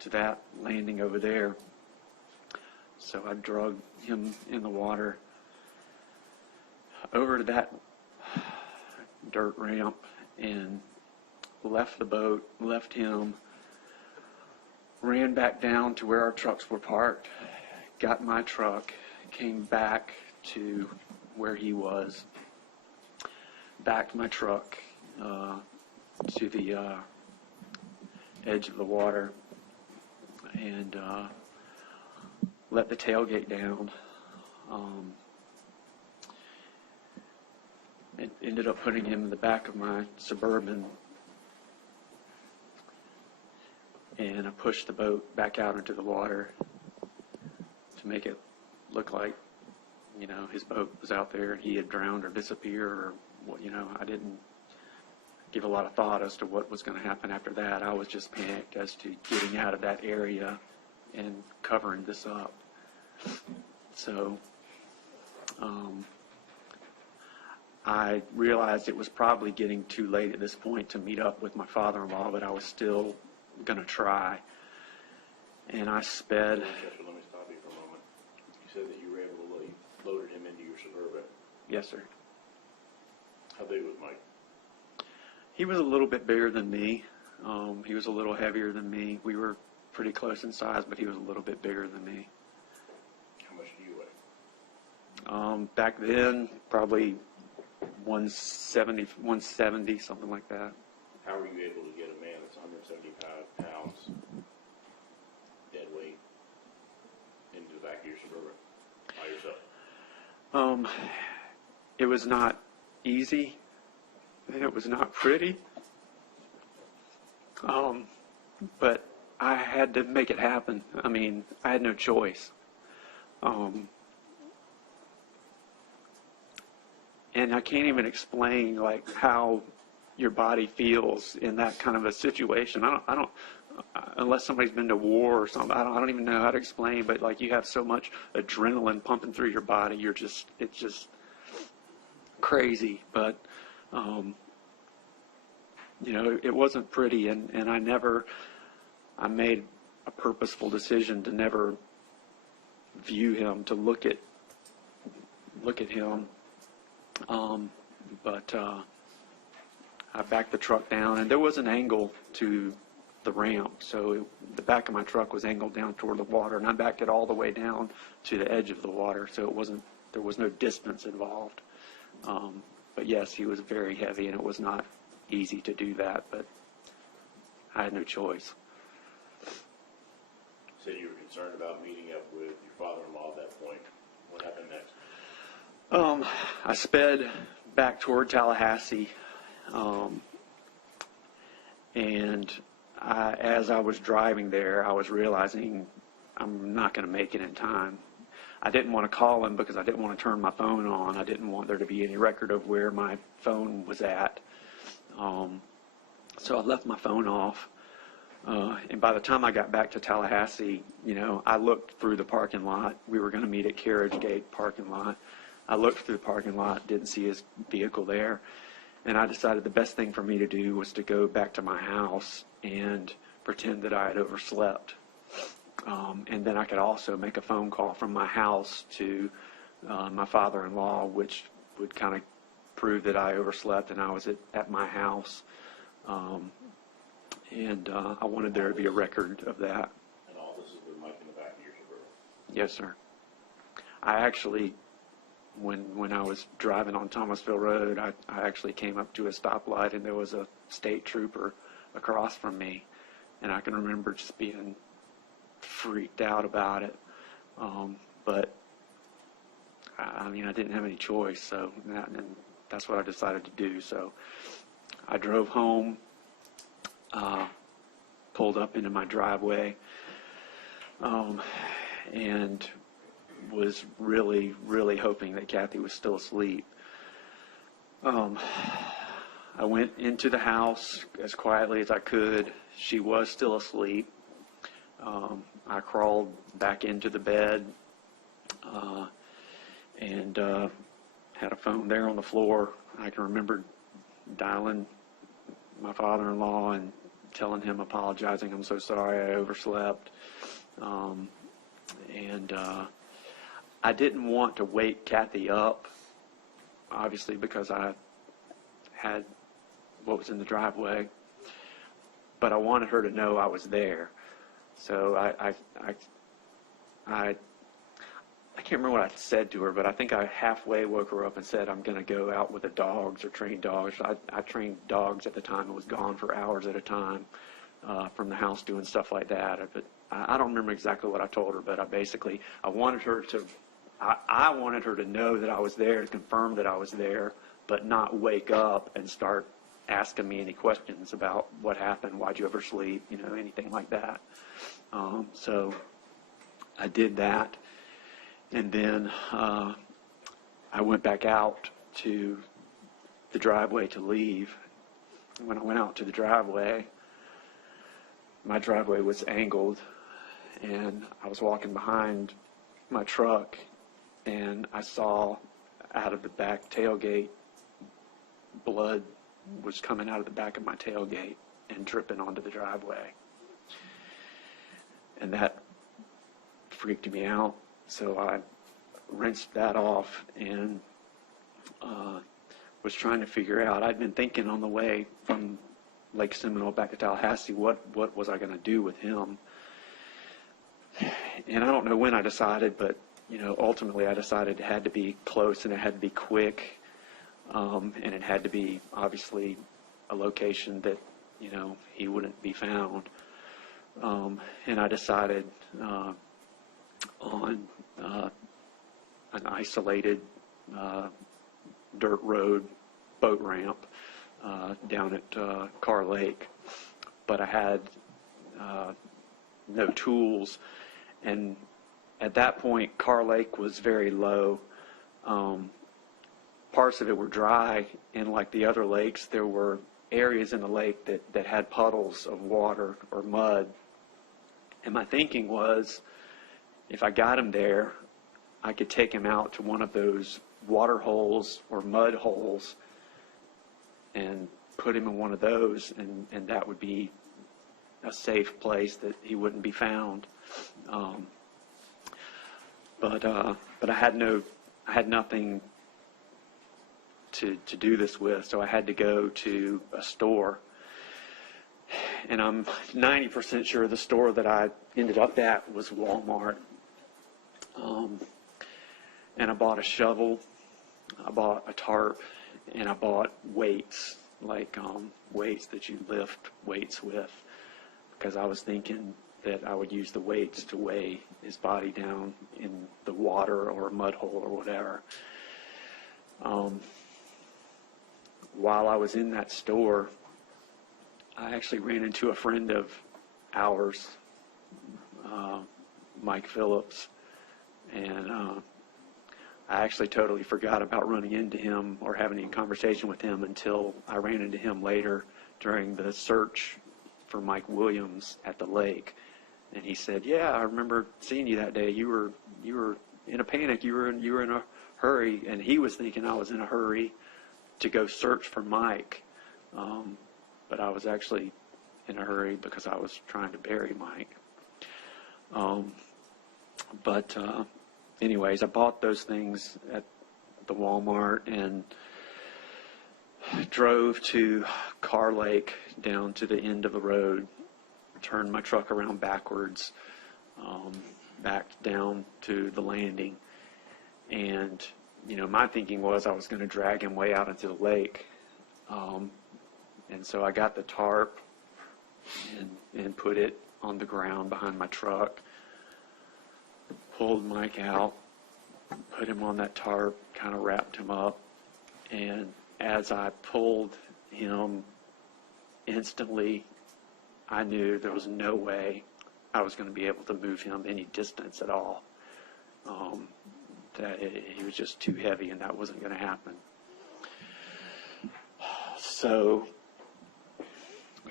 to that landing over there. So I drug him in the water over to that dirt ramp and left the boat, left him, ran back down to where our trucks were parked, got my truck, came back to where he was, backed my truck to the edge of the water, and let the tailgate down. It ended up putting him in the back of my Suburban, and I pushed the boat back out into the water to make it look like, his boat was out there and he had drowned or disappeared or what, I didn't give a lot of thought as to what was going to happen after that. I was just panicked as to getting out of that area and covering this up. So I realized it was probably getting too late at this point to meet up with my father-in-law, but I was still going to try. And I sped. Winchester, let me stop you for a moment. You said that you were able to loaded him into your Suburban. Yes, sir. How big was Mike? He was a little bit bigger than me. He was a little heavier than me. We were pretty close in size, but he was a little bit bigger than me. How much do you weigh? Back then, probably 170, something like that. How were you able to get a man that's 175 pounds, dead weight, into the back of your Suburban by yourself? It was not easy, and it was not pretty. But I had to make it happen. I mean, I had no choice. And I can't even explain how your body feels in that kind of a situation. I don't unless somebody's been to war or something. I don't even know how to explain. But you have so much adrenaline pumping through your body, it's just crazy. But it wasn't pretty, and I made a purposeful decision to never view him, to look at him. But I backed the truck down, and there was an angle to the ramp. So the back of my truck was angled down toward the water, and I backed it all the way down to the edge of the water. So there was no distance involved. But yes, he was very heavy, and it was not easy to do that, but I had no choice. You said you were concerned about meeting up with your father-in-law at that point. What happened next? I sped back toward Tallahassee, and as I was driving there, I was realizing I'm not going to make it in time. I didn't want to call him because I didn't want to turn my phone on. I didn't want there to be any record of where my phone was at. So I left my phone off. And by the time I got back to Tallahassee, I looked through the parking lot. We were going to meet at Carriage Gate parking lot. I looked through the parking lot, didn't see his vehicle there. And I decided the best thing for me to do was to go back to my house and pretend that I had overslept. And then I could also make a phone call from my house to my father-in-law, which would kind of prove that I overslept and I was at my house. And I wanted there to be a record of that. And all this is with Mike in the back of your Suburban? Yes, sir. I actually, when I was driving on Thomasville Road, I actually came up to a stoplight and there was a state trooper across from me. And I can remember just being freaked out about it. But I didn't have any choice, so and that's what I decided to do. So I drove home, pulled up into my driveway, and was really, really hoping that Kathy was still asleep. I went into the house as quietly as I could. She was still asleep. I crawled back into the bed and had a phone there on the floor. I can remember dialing my father-in-law and telling him, apologizing, I'm so sorry, I overslept. And I didn't want to wake Kathy up, obviously, because I had what was in the driveway, but I wanted her to know I was there. So I can't remember what I said to her, but I think I halfway woke her up and said, I'm going to go out with the dogs or train dogs. I trained dogs at the time and was gone for hours at a time from the house doing stuff like that. But I don't remember exactly what I told her, but I wanted her to know that I was there, to confirm that I was there, but not wake up and start asking me any questions about what happened, why'd you oversleep, anything like that. So I did that. And then I went back out to the driveway to leave. When I went out to the driveway, my driveway was angled, and I was walking behind my truck, and I saw out of the back tailgate, blood was coming out of the back of my tailgate and dripping onto the driveway. And that freaked me out. So I rinsed that off and was trying to figure out. I'd been thinking on the way from Lake Seminole back to Tallahassee, what was I going to do with him? And I don't know when I decided, but ultimately I decided it had to be close and it had to be quick, and it had to be obviously a location that he wouldn't be found. And I decided on an isolated dirt road boat ramp down at Carr Lake, but I had no tools, and at that point Carr Lake was very low. Parts of it were dry, and like the other lakes, there were areas in the lake that had puddles of water or mud. And my thinking was, if I got him there, I could take him out to one of those water holes or mud holes and put him in one of those, and that would be a safe place that he wouldn't be found. But I had nothing to do this with, so I had to go to a store. And I'm 90% sure the store that I ended up at was Walmart. And I bought a shovel, I bought a tarp, and I bought weights, like weights that you lift weights with, because I was thinking that I would use the weights to weigh his body down in the water or a mud hole or whatever. While I was in that store, I actually ran into a friend of ours, Mike Phillips, and I actually totally forgot about running into him or having any conversation with him until I ran into him later during the search for Mike Williams at the lake. And he said, "Yeah, I remember seeing you that day. You were in a panic. You were in a hurry." And he was thinking I was in a hurry to go search for Mike, but I was actually in a hurry because I was trying to bury Mike. Anyways, I bought those things at the Walmart and drove to Car Lake down to the end of the road, turned my truck around backwards, backed down to the landing. And, my thinking was I was going to drag him way out into the lake. And so I got the tarp and put it on the ground behind my truck, pulled Mike out, put him on that tarp, kind of wrapped him up. And as I pulled him, instantly, I knew there was no way I was going to be able to move him any distance at all. That he was just too heavy, and that wasn't going to happen. So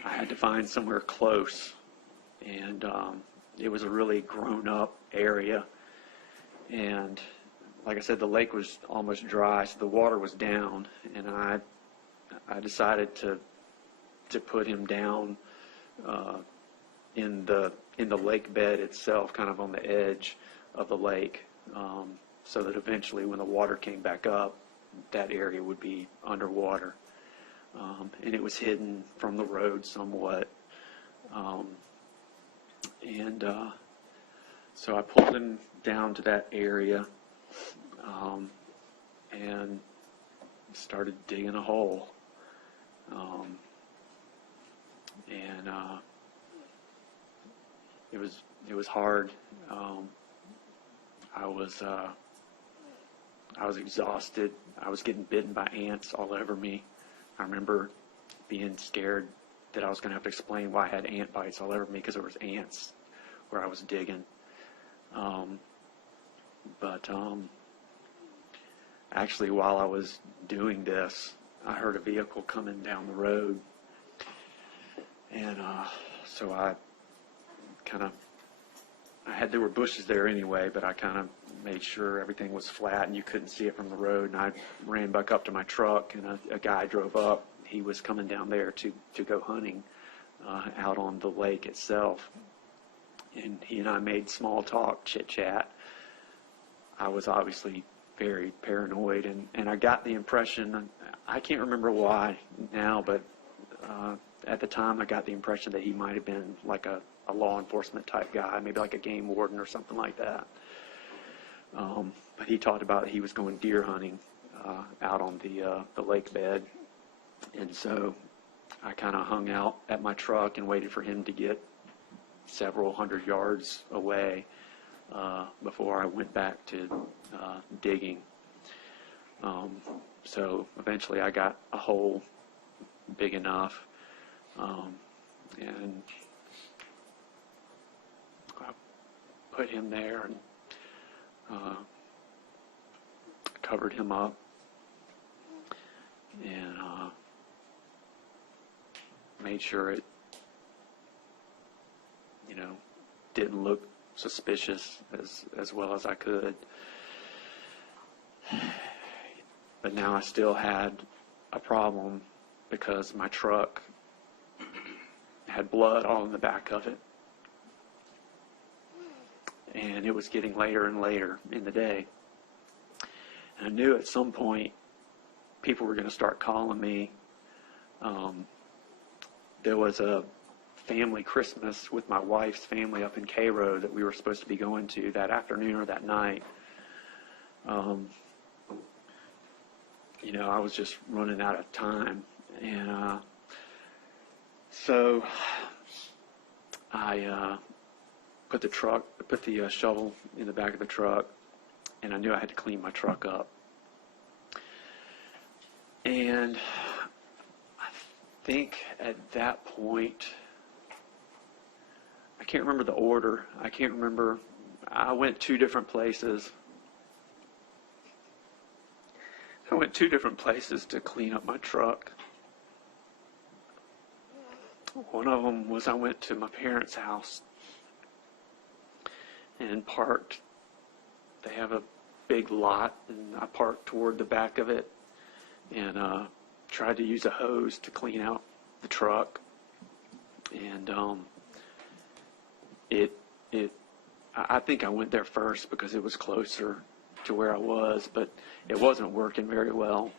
I had to find somewhere close, and it was a really grown-up area. And like I said, the lake was almost dry, so the water was down, and I decided to put him down in the lake bed itself, kind of on the edge of the lake, so that eventually when the water came back up, that area would be underwater. And it was hidden from the road somewhat. So I pulled him down to that area and started digging a hole. It was hard. I was exhausted. I was getting bitten by ants all over me. I remember being scared that I was going to have to explain why I had ant bites all over me because there was ants where I was digging. Actually, while I was doing this, I heard a vehicle coming down the road. And so there were bushes there anyway, but I kind of made sure everything was flat and you couldn't see it from the road. And I ran back up to my truck, and a guy drove up. He was coming down there to go hunting out on the lake itself. And he and I made small talk, chit-chat. I was obviously very paranoid, and I got the impression, I can't remember why now, but at the time I got the impression that he might have been like a law enforcement type guy, maybe like a game warden or something like that. But he talked about he was going deer hunting out on the lake bed. And so I kind of hung out at my truck and waited for him to get several hundred yards away before I went back to digging. So eventually I got a hole big enough, and I put him there and covered him up, and made sure it didn't look suspicious as well as I could. But now I still had a problem because my truck had blood all in the back of it. And it was getting later and later in the day. And I knew at some point people were going to start calling me. There was a family Christmas with my wife's family up in Cairo that we were supposed to be going to that afternoon or that night. I was just running out of time. And so I put the shovel in the back of the truck, and I knew I had to clean my truck up. And I think at that point, I can't remember the order. I can't remember. I went two different places. I went two different places to clean up my truck. One of them was I went to my parents' house and parked. They have a big lot, and I parked toward the back of it and tried to use a hose to clean out the truck. And I think I went there first because it was closer to where I was, but it wasn't working very well.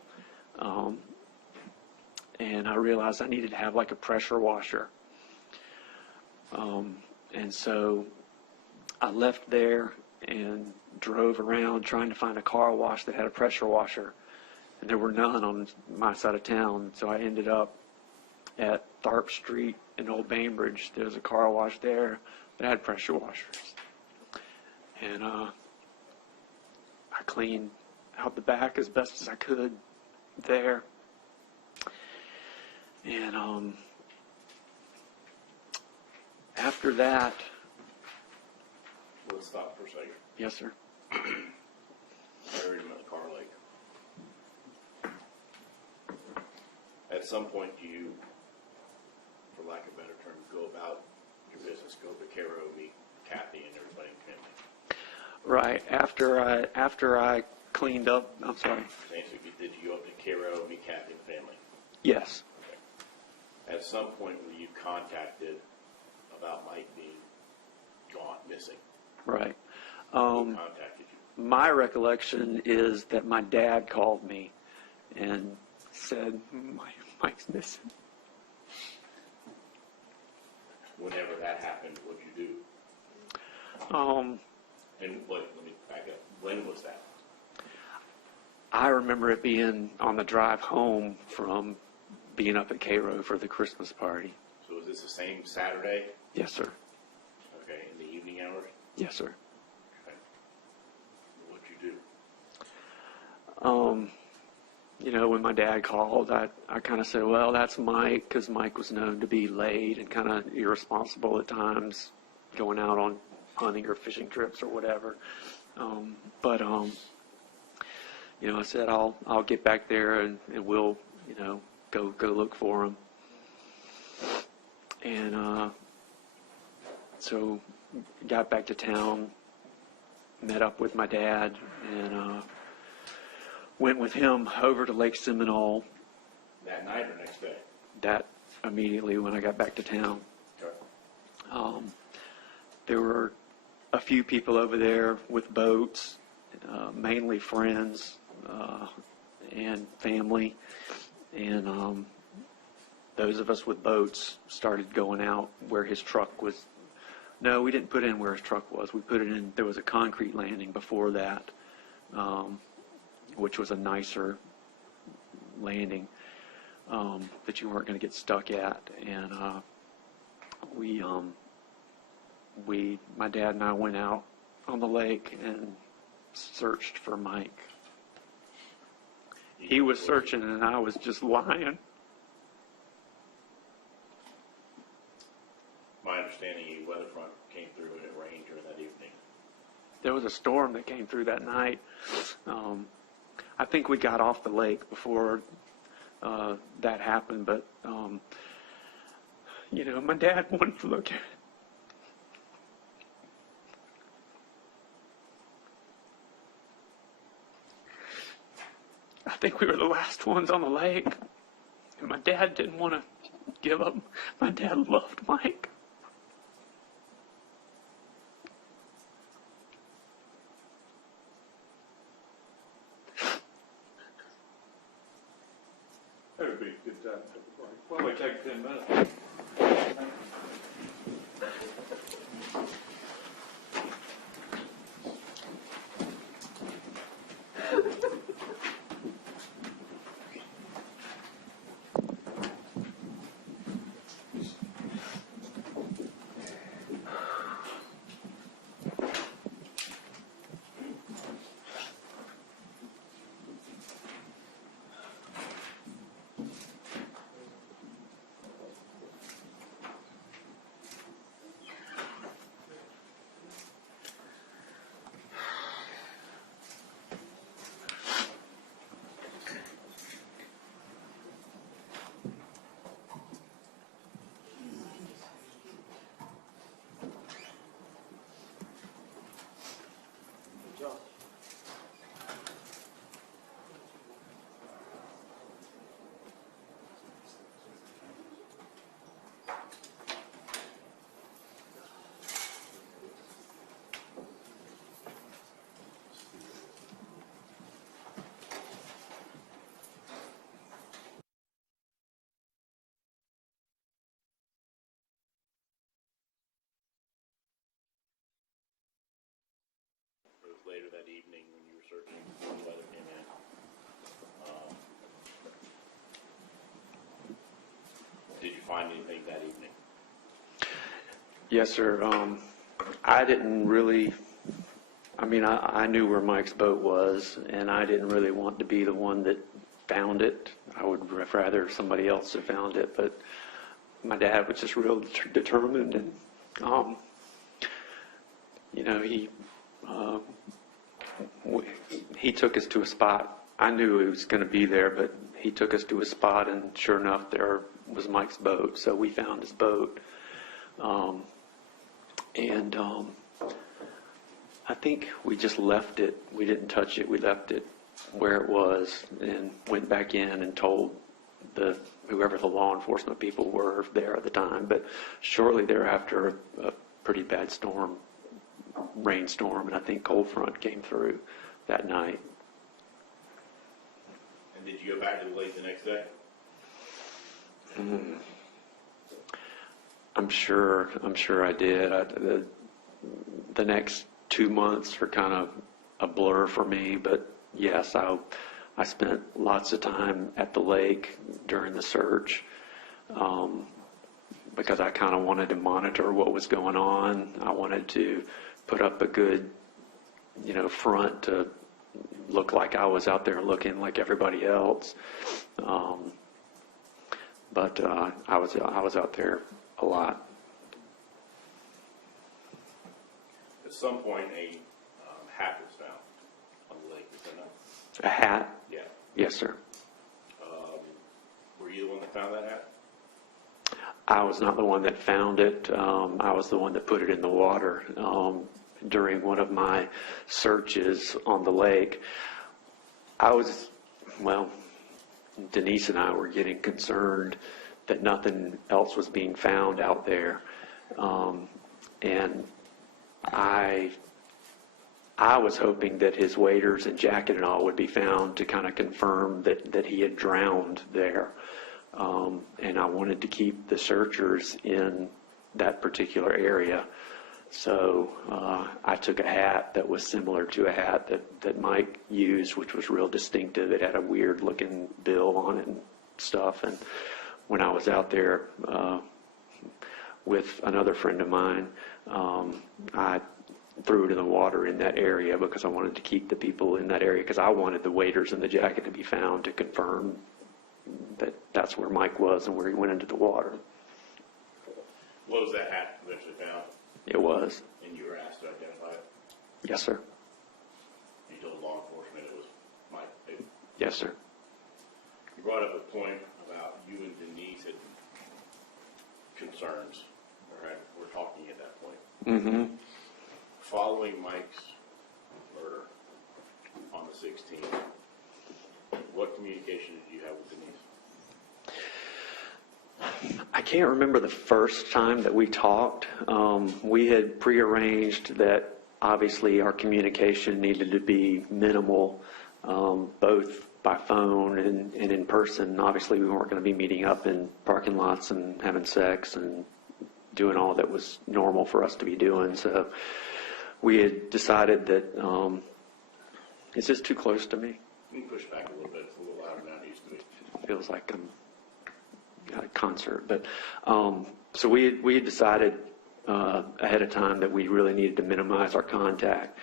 And I realized I needed to have like a pressure washer. And so I left there and drove around trying to find a car wash that had a pressure washer. And there were none on my side of town. So I ended up at Tharp Street in Old Bainbridge. There's a car wash there that had pressure washers. And I cleaned out the back as best as I could there. And after that... Let's stop for a second. Yes, sir. Buried him in the car lake. At some point, do you, for lack of a better term, go about your business, go to Cairo, meet Kathy and everybody in the family? Right. After I cleaned up, I'm sorry. Basically, did you go up to Cairo, meet Kathy and the family? Yes. Okay. At some point, were you contacted about Mike being gone, missing? Right. Who contacted you? My recollection is that my dad called me and said, Mike's missing. Whenever that happened, what did you do? And let me back up. When was that? I remember it being on the drive home from being up at Cairo for the Christmas party. So was this the same Saturday? Yes, sir. Okay, in the evening hours? Yes, sir. Okay. What'd you do? When my dad called, I kind of said, well, that's Mike, because Mike was known to be late and kind of irresponsible at times, going out on hunting or fishing trips or whatever. I said, I'll get back there and we'll, go look for him. And so got back to town, met up with my dad, and went with him over to Lake Seminole. That night or next day? That immediately when I got back to town. Okay. There were a few people over there with boats, mainly friends and family. And those of us with boats started going out where his truck was. No, we didn't put in where his truck was. We put it in, there was a concrete landing before that, which was a nicer landing that you weren't going to get stuck at. And my dad and I went out on the lake and searched for Mike. He was searching and I was just lying. My understanding, a weatherfront came through and it rained during that evening. There was a storm that came through that night. I think we got off the lake before that happened, but my dad wanted to look at it. I think we were the last ones on the lake, and my dad didn't want to give up. My dad loved Mike. That would be a good time to take a break. Why don't we take 10 minutes? It was later that evening when you were searching before the weather came in. Did you find anything that evening? Yes, sir. I didn't really, I knew where Mike's boat was, and I didn't really want to be the one that found it. I would rather somebody else had found it, but my dad was just real determined, and, he took us to a spot. I knew he was going to be there, but he took us to a spot, and sure enough, there was Mike's boat. So we found his boat. I think we just left it. We didn't touch it. We left it where it was and went back in and told whoever the law enforcement people were there at the time. But shortly thereafter, a pretty bad rainstorm, and I think cold front came through that night. And did you go back to the lake the next day? I'm sure I did. The next 2 months are kind of a blur for me, but yes, I spent lots of time at the lake during the search because I kind of wanted to monitor what was going on. I wanted to put up a good, front to look like I was out there looking like everybody else. But I was out there a lot. At some point, a hat was found on the lake. Is that not? A hat? Yeah. Yes, sir. Were you the one that found that hat? I was not the one that found it. I was the one that put it in the water during one of my searches on the lake. Denise and I were getting concerned that nothing else was being found out there. And I was hoping that his waders and jacket and all would be found to kind of confirm that he had drowned there. And I wanted to keep the searchers in that particular area. So I took a hat that was similar to a hat that Mike used, which was real distinctive. It had a weird looking bill on it and stuff. And when I was out there with another friend of mine, I threw it in the water in that area because I wanted to keep the people in that area, because I wanted the waders and the jacket to be found to confirm that that's where Mike was and where he went into the water. Was that hat eventually found? It was. And you were asked to identify it? Yes, sir. You told law enforcement it was Mike? Yes, sir. You brought up a point about you and Denise had concerns, right? We're talking at that point. Mm-hmm. Following Mike's murder on the 16th, what communication did you have with Denise? I can't remember the first time that we talked. We had prearranged that obviously our communication needed to be minimal, both by phone and in person. Obviously, we weren't going to be meeting up in parking lots and having sex and doing all that was normal for us to be doing. So we had decided that, it's just too close to me. You can push back a little bit. It's a little louder than it used to be. It feels like I'm at a concert. But so we had decided ahead of time that we really needed to minimize our contact.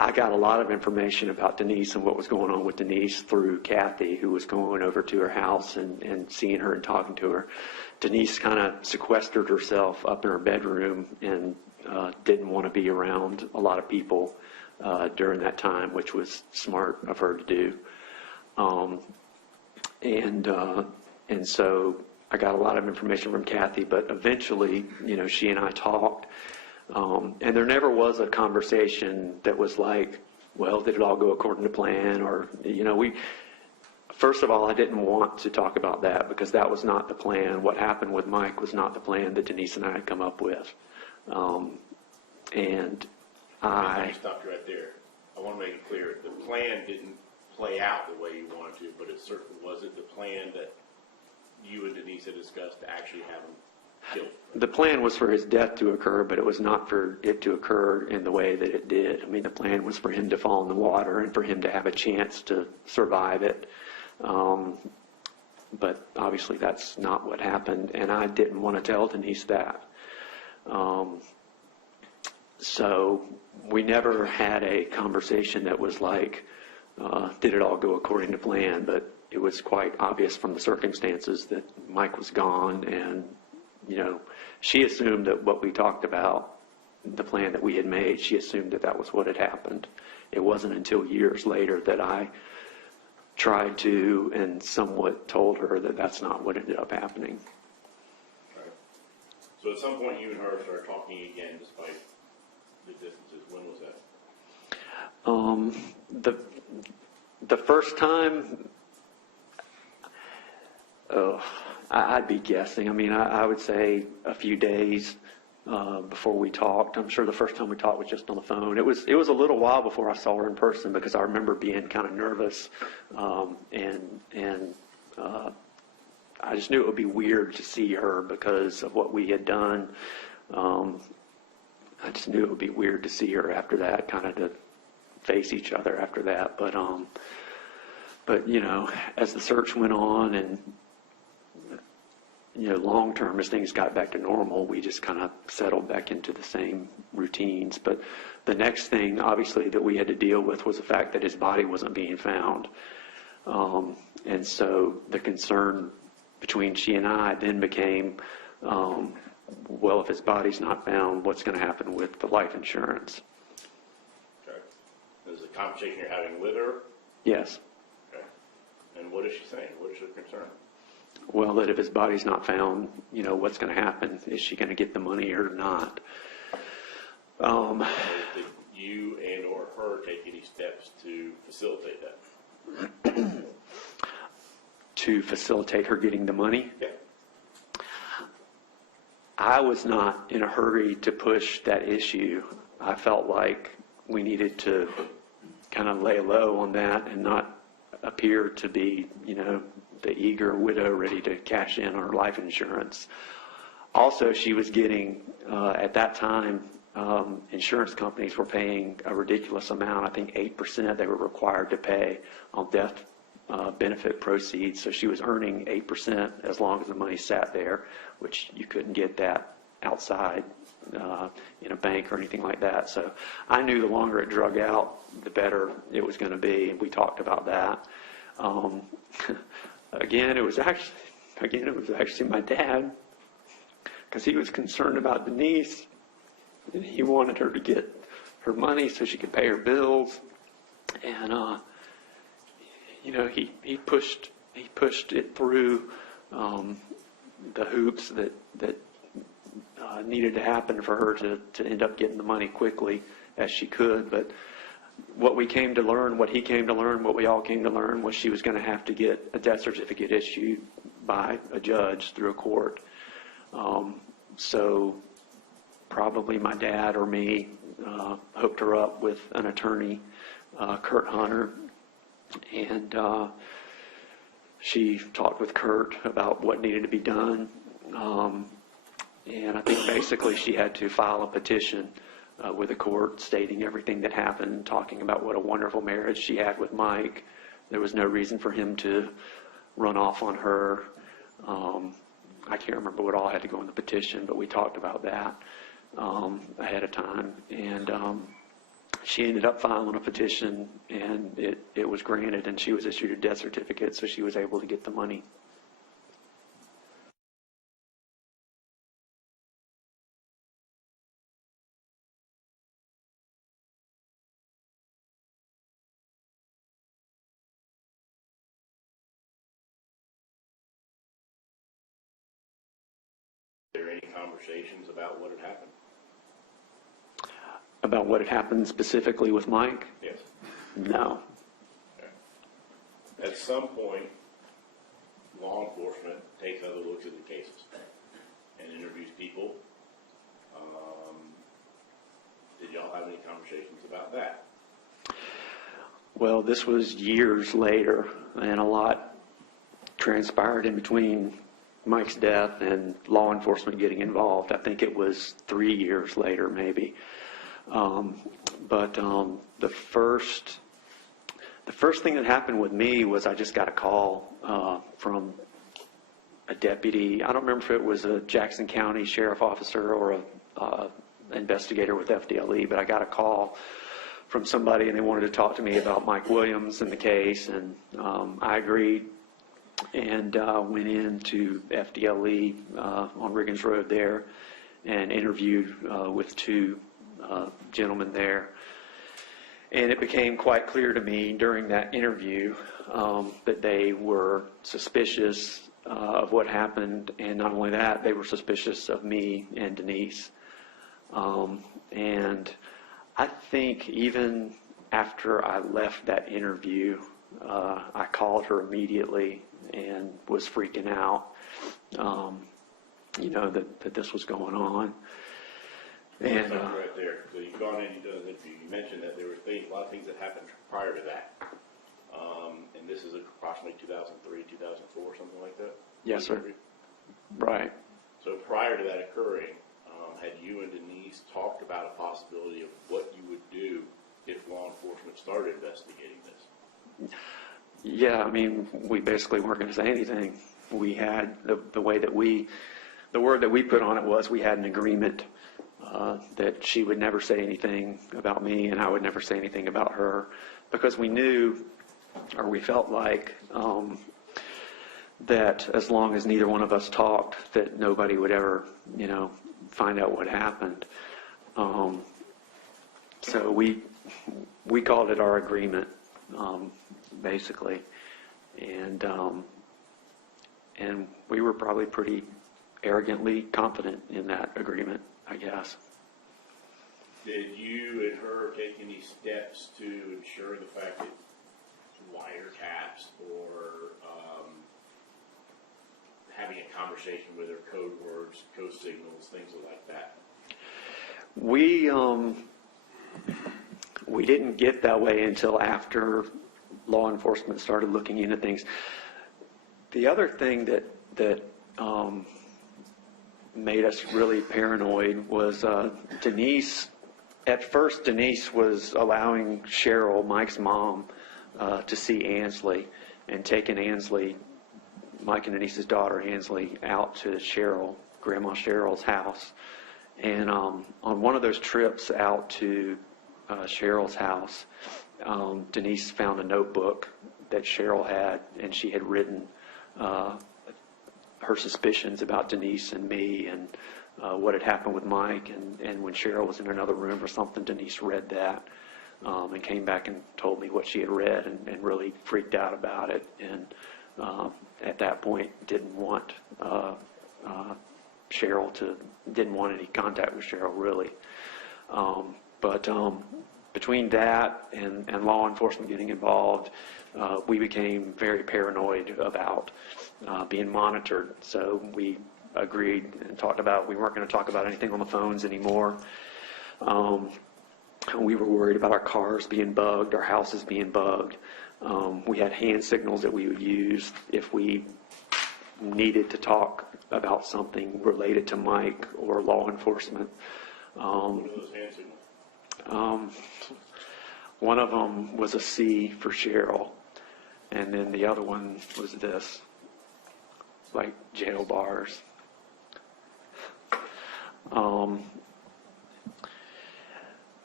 I got a lot of information about Denise and what was going on with Denise through Kathy, who was going over to her house and seeing her and talking to her. Denise kind of sequestered herself up in her bedroom and didn't want to be around a lot of people during that time, which was smart of her to do. And so I got a lot of information from Kathy, but eventually, she and I talked. And there never was a conversation that was like, well, did it all go according to plan? Or, first of all, I didn't want to talk about that because that was not the plan. What happened with Mike was not the plan that Denise and I had come up with. And Let me stop you right there. I want to make it clear, the plan didn't play out the way you wanted to, but it certainly was it the plan that you and Denise had discussed to actually have him killed? The plan was for his death to occur, but it was not for it to occur in the way that it did. I mean, the plan was for him to fall in the water and for him to have a chance to survive it. But obviously that's not what happened, and I didn't want to tell Denise that. So we never had a conversation that was like, did it all go according to plan? But it was quite obvious from the circumstances that Mike was gone, and she assumed that what we talked about, the plan that we had made, she assumed that that was what had happened. It wasn't until years later that I tried to and somewhat told her that that's not what ended up happening. Right. So at some point you and her started talking again despite the distances. When was that? The first time, I'd be guessing. I mean, I would say a few days before we talked. I'm sure the first time we talked was just on the phone. It was a little while before I saw her in person because I remember being kind of nervous, and I just knew it would be weird to see her because of what we had done. I just knew it would be weird to see her after that, kind of to face each other after that. But as the search went on and long term, as things got back to normal, we just kind of settled back into the same routines. But the next thing, obviously, that we had to deal with was the fact that his body wasn't being found. And so the concern between she and I then became, well, if his body's not found, what's going to happen with the life insurance? Okay. Is the conversation you're having with her? Yes. Okay. And what is she saying? What is her concern? Well, that if his body's not found, what's going to happen? Is she going to get the money or not? Did you and or her take any steps to facilitate that? To facilitate her getting the money? Yeah. I was not in a hurry to push that issue. I felt like we needed to kind of lay low on that and not appear to be, the eager widow ready to cash in on her life insurance. Also, she was getting, at that time, insurance companies were paying a ridiculous amount. I think 8% they were required to pay on death benefit proceeds. So she was earning 8% as long as the money sat there, which you couldn't get that outside in a bank or anything like that. So I knew the longer it drug out, the better it was going to be. And we talked about that. Again, it was actually my dad, because he was concerned about Denise, and he wanted her to get her money so she could pay her bills. And he pushed it through the hoops that needed to happen for her to end up getting the money quickly as she could. But what he came to learn, what we all came to learn, was she was going to have to get a death certificate issued by a judge through a court. So probably my dad or me hooked her up with an attorney, Kurt Hunter, and she talked with Kurt about what needed to be done. And I think basically she had to file a petition with the court stating everything that happened, talking about what a wonderful marriage she had with Mike. There was no reason for him to run off on her. I can't remember what all had to go in the petition, but we talked about that ahead of time. And she ended up filing a petition, and it was granted, and she was issued a death certificate, so she was able to get the money. Were there any conversations about what had happened? About what had happened specifically with Mike? Yes. No. Okay. At some point, law enforcement takes other looks at the cases and interviews people. Did y'all have any conversations about that? Well, this was years later, and a lot transpired in between Mike's death and law enforcement getting involved. I think it was 3 years later, maybe. But the first thing that happened with me was I just got a call from a deputy. I don't remember if it was a Jackson County sheriff officer or a investigator with FDLE, but I got a call from somebody, and they wanted to talk to me about Mike Williams and the case, and I agreed and went into FDLE on Riggins Road there and interviewed with two gentlemen there. And it became quite clear to me during that interview that they were suspicious of what happened, and not only that, they were suspicious of me and Denise. And I think even after I left that interview, I called her immediately and was freaking out, that this was going on. And right there. So you've gone in, you've done an interview. You mentioned that there were a lot of things that happened prior to that. And this is approximately 2003, 2004, something like that? Yes, sir. Right. So prior to that occurring, had you and Denise talked about a possibility of what you would do if law enforcement started investigating this? Yeah, I mean, we basically weren't going to say anything. We had the word that we put on it was we had an agreement that she would never say anything about me and I would never say anything about her, because we knew, or we felt like, that as long as neither one of us talked, that nobody would ever, find out what happened. So we called it our agreement, basically, and we were probably pretty arrogantly confident in that agreement, I guess. Did you and her take any steps to ensure the fact that wiretaps or having a conversation with her, code words, code signals, things like that? We didn't get that way until after law enforcement started looking into things. The other thing that made us really paranoid was Denise. At first, Denise was allowing Cheryl, Mike's mom, to see Ansley, and taking Ansley, Mike and Denise's daughter, Ansley, out to Cheryl, Grandma Cheryl's house. And on one of those trips out to Cheryl's house, Denise found a notebook that Cheryl had, and she had written her suspicions about Denise and me and what had happened with Mike. And when Cheryl was in another room or something, Denise read that and came back and told me what she had read and really freaked out about it. And at that point, didn't want didn't want any contact with Cheryl, really. But between that and law enforcement getting involved, we became very paranoid about being monitored. So we agreed and talked about we weren't going to talk about anything on the phones anymore. We were worried about our cars being bugged, our houses being bugged. We had hand signals that we would use if we needed to talk about something related to Mike or law enforcement. What are those hand signals? One of them was a C for Cheryl, and then the other one was this, like jail bars.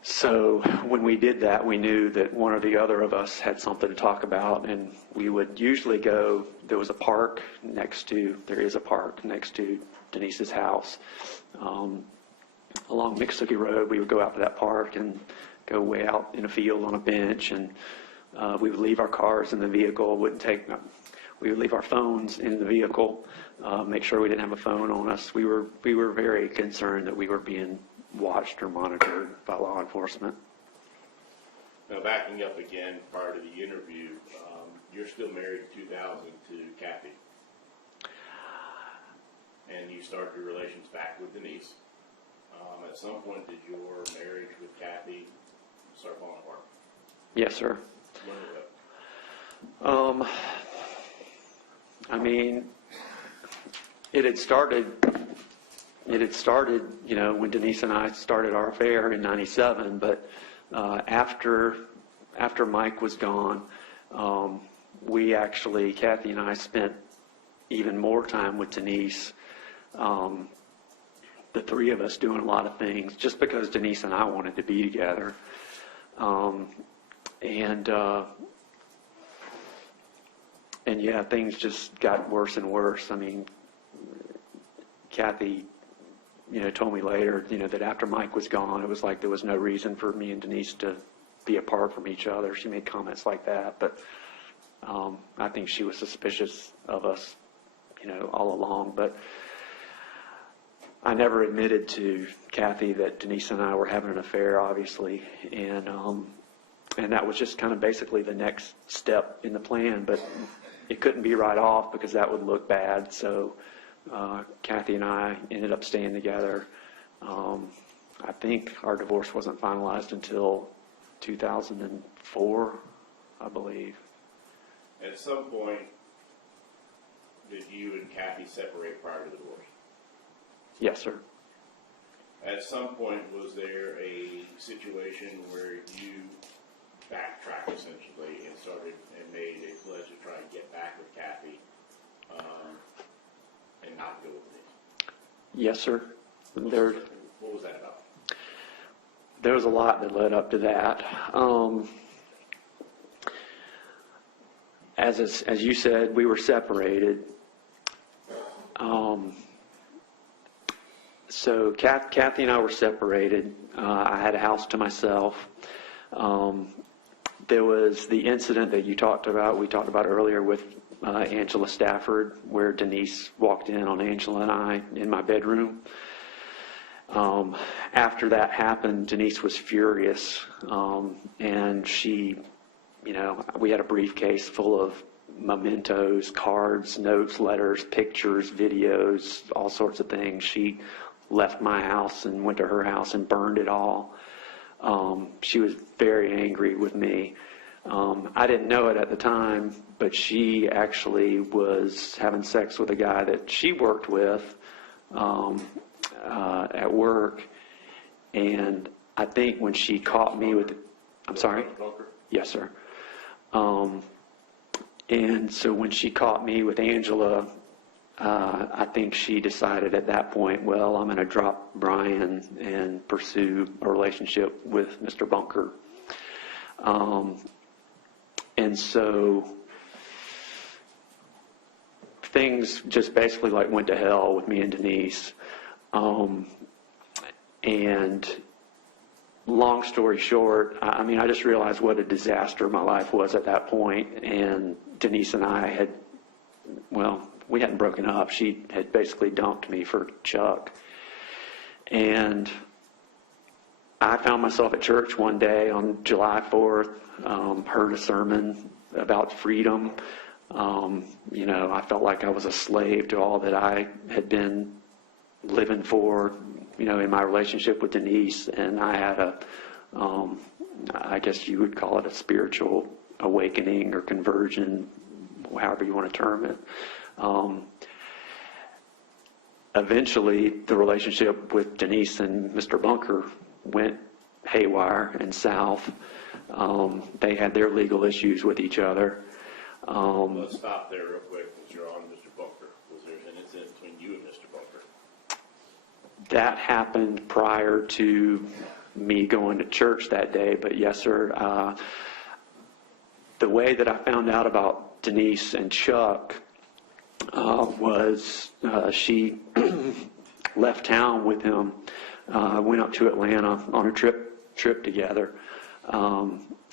So when we did that, we knew that one or the other of us had something to talk about, and we would usually go, there is a park next to Denise's house. Along Mixtookie Road, we would go out to that park and go way out in a field on a bench, and we would leave our cars in the vehicle, we would leave our phones in the vehicle, make sure we didn't have a phone on us. We were very concerned that we were being watched or monitored by law enforcement. Now, backing up again, prior to the interview, you're still married in 2000 to Kathy. And you started your relations back with Denise. At some point, did your marriage with Kathy start falling apart? Yes, sir. When was that? I mean, it had started, when Denise and I started our affair in '97, but after Mike was gone, Kathy and I spent even more time with Denise, the three of us doing a lot of things, just because Denise and I wanted to be together. And yeah, things just got worse and worse. I mean, Kathy, told me later, that after Mike was gone, it was like there was no reason for me and Denise to be apart from each other. She made comments like that, but I think she was suspicious of us, all along. But I never admitted to Kathy that Denise and I were having an affair, obviously, and that was just kind of basically the next step in the plan. But it couldn't be right off because that would look bad. So Kathy and I ended up staying together. I think our divorce wasn't finalized until 2004, I believe. At some point, did you and Kathy separate prior to the divorce? Yes, sir. At some point, was there a situation where you backtracked essentially and made a pledge to try and get back with Kathy and not go with me? Yes, sir. What was that about? There was a lot that led up to that. As you said, we were separated. So Kathy and I were separated. I had a house to myself. There was the incident that we talked about earlier with Angela Stafford, where Denise walked in on Angela and I in my bedroom. After that happened, Denise was furious, and she, we had a briefcase full of mementos, cards, notes, letters, pictures, videos, all sorts of things. She left my house and went to her house and burned it all. She was very angry with me. I didn't know it at the time, but she actually was having sex with a guy that she worked with at work. And I think when she caught me with, I'm sorry? Yes, sir. And so when she caught me with Angela, I think she decided at that point, well, I'm going to drop Brian and pursue a relationship with Mr. Bunker. And so things just basically went to hell with me and Denise. And long story short, I just realized what a disaster my life was at that point. And Denise and I we hadn't broken up. She had basically dumped me for Chuck. And I found myself at church one day on July 4th, heard a sermon about freedom. I felt like I was a slave to all that I had been living for, in my relationship with Denise. And I had I guess you would call it a spiritual awakening or conversion, however you want to term it. eventually, the relationship with Denise and Mr. Bunker went haywire and south. They had their legal issues with each other. Let's stop there real quick, since you're on Mr. Bunker. Was there an incident between you and Mr. Bunker? That happened prior to me going to church that day, but yes, sir. The way that I found out about Denise and Chuck was she left town with him, went up to Atlanta on a trip together,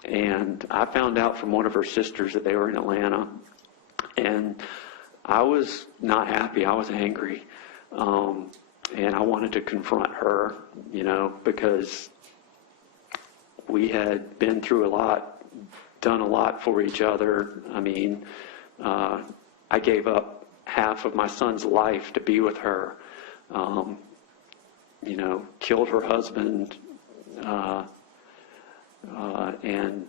and I found out from one of her sisters that they were in Atlanta, and I was not happy. I was angry, and I wanted to confront her, because we had been through a lot, done a lot for each other. I mean, I gave up half of my son's life to be with her, killed her husband, and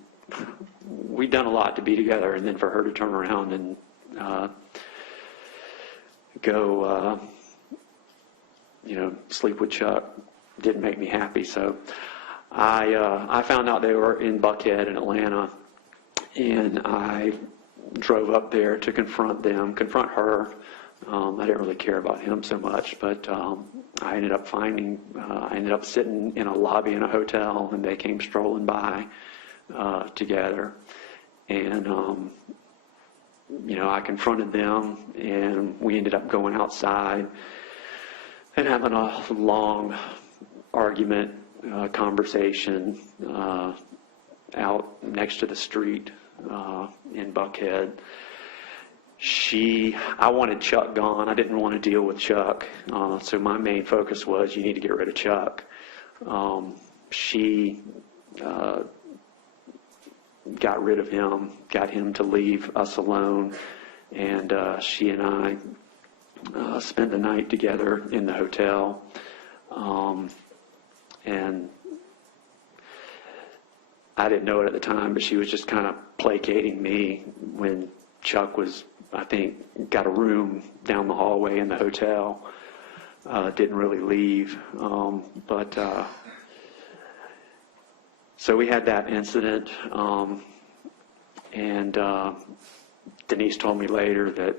we'd done a lot to be together, and then for her to turn around and go, sleep with Chuck didn't make me happy. So I found out they were in Buckhead in Atlanta, and I drove up there to confront her. I didn't really care about him so much, but I ended up sitting in a lobby in a hotel, and they came strolling by together, and I confronted them, and we ended up going outside and having a long argument, conversation out next to the street in Buckhead. I wanted Chuck gone. I didn't want to deal with Chuck, so my main focus was, you need to get rid of Chuck. She got rid of him, got him to leave us alone, and she and I spent the night together in the hotel, and I didn't know it at the time, but she was just kind of placating me when Chuck was, I think, got a room down the hallway in the hotel, didn't really leave, so we had that incident, and Denise told me later that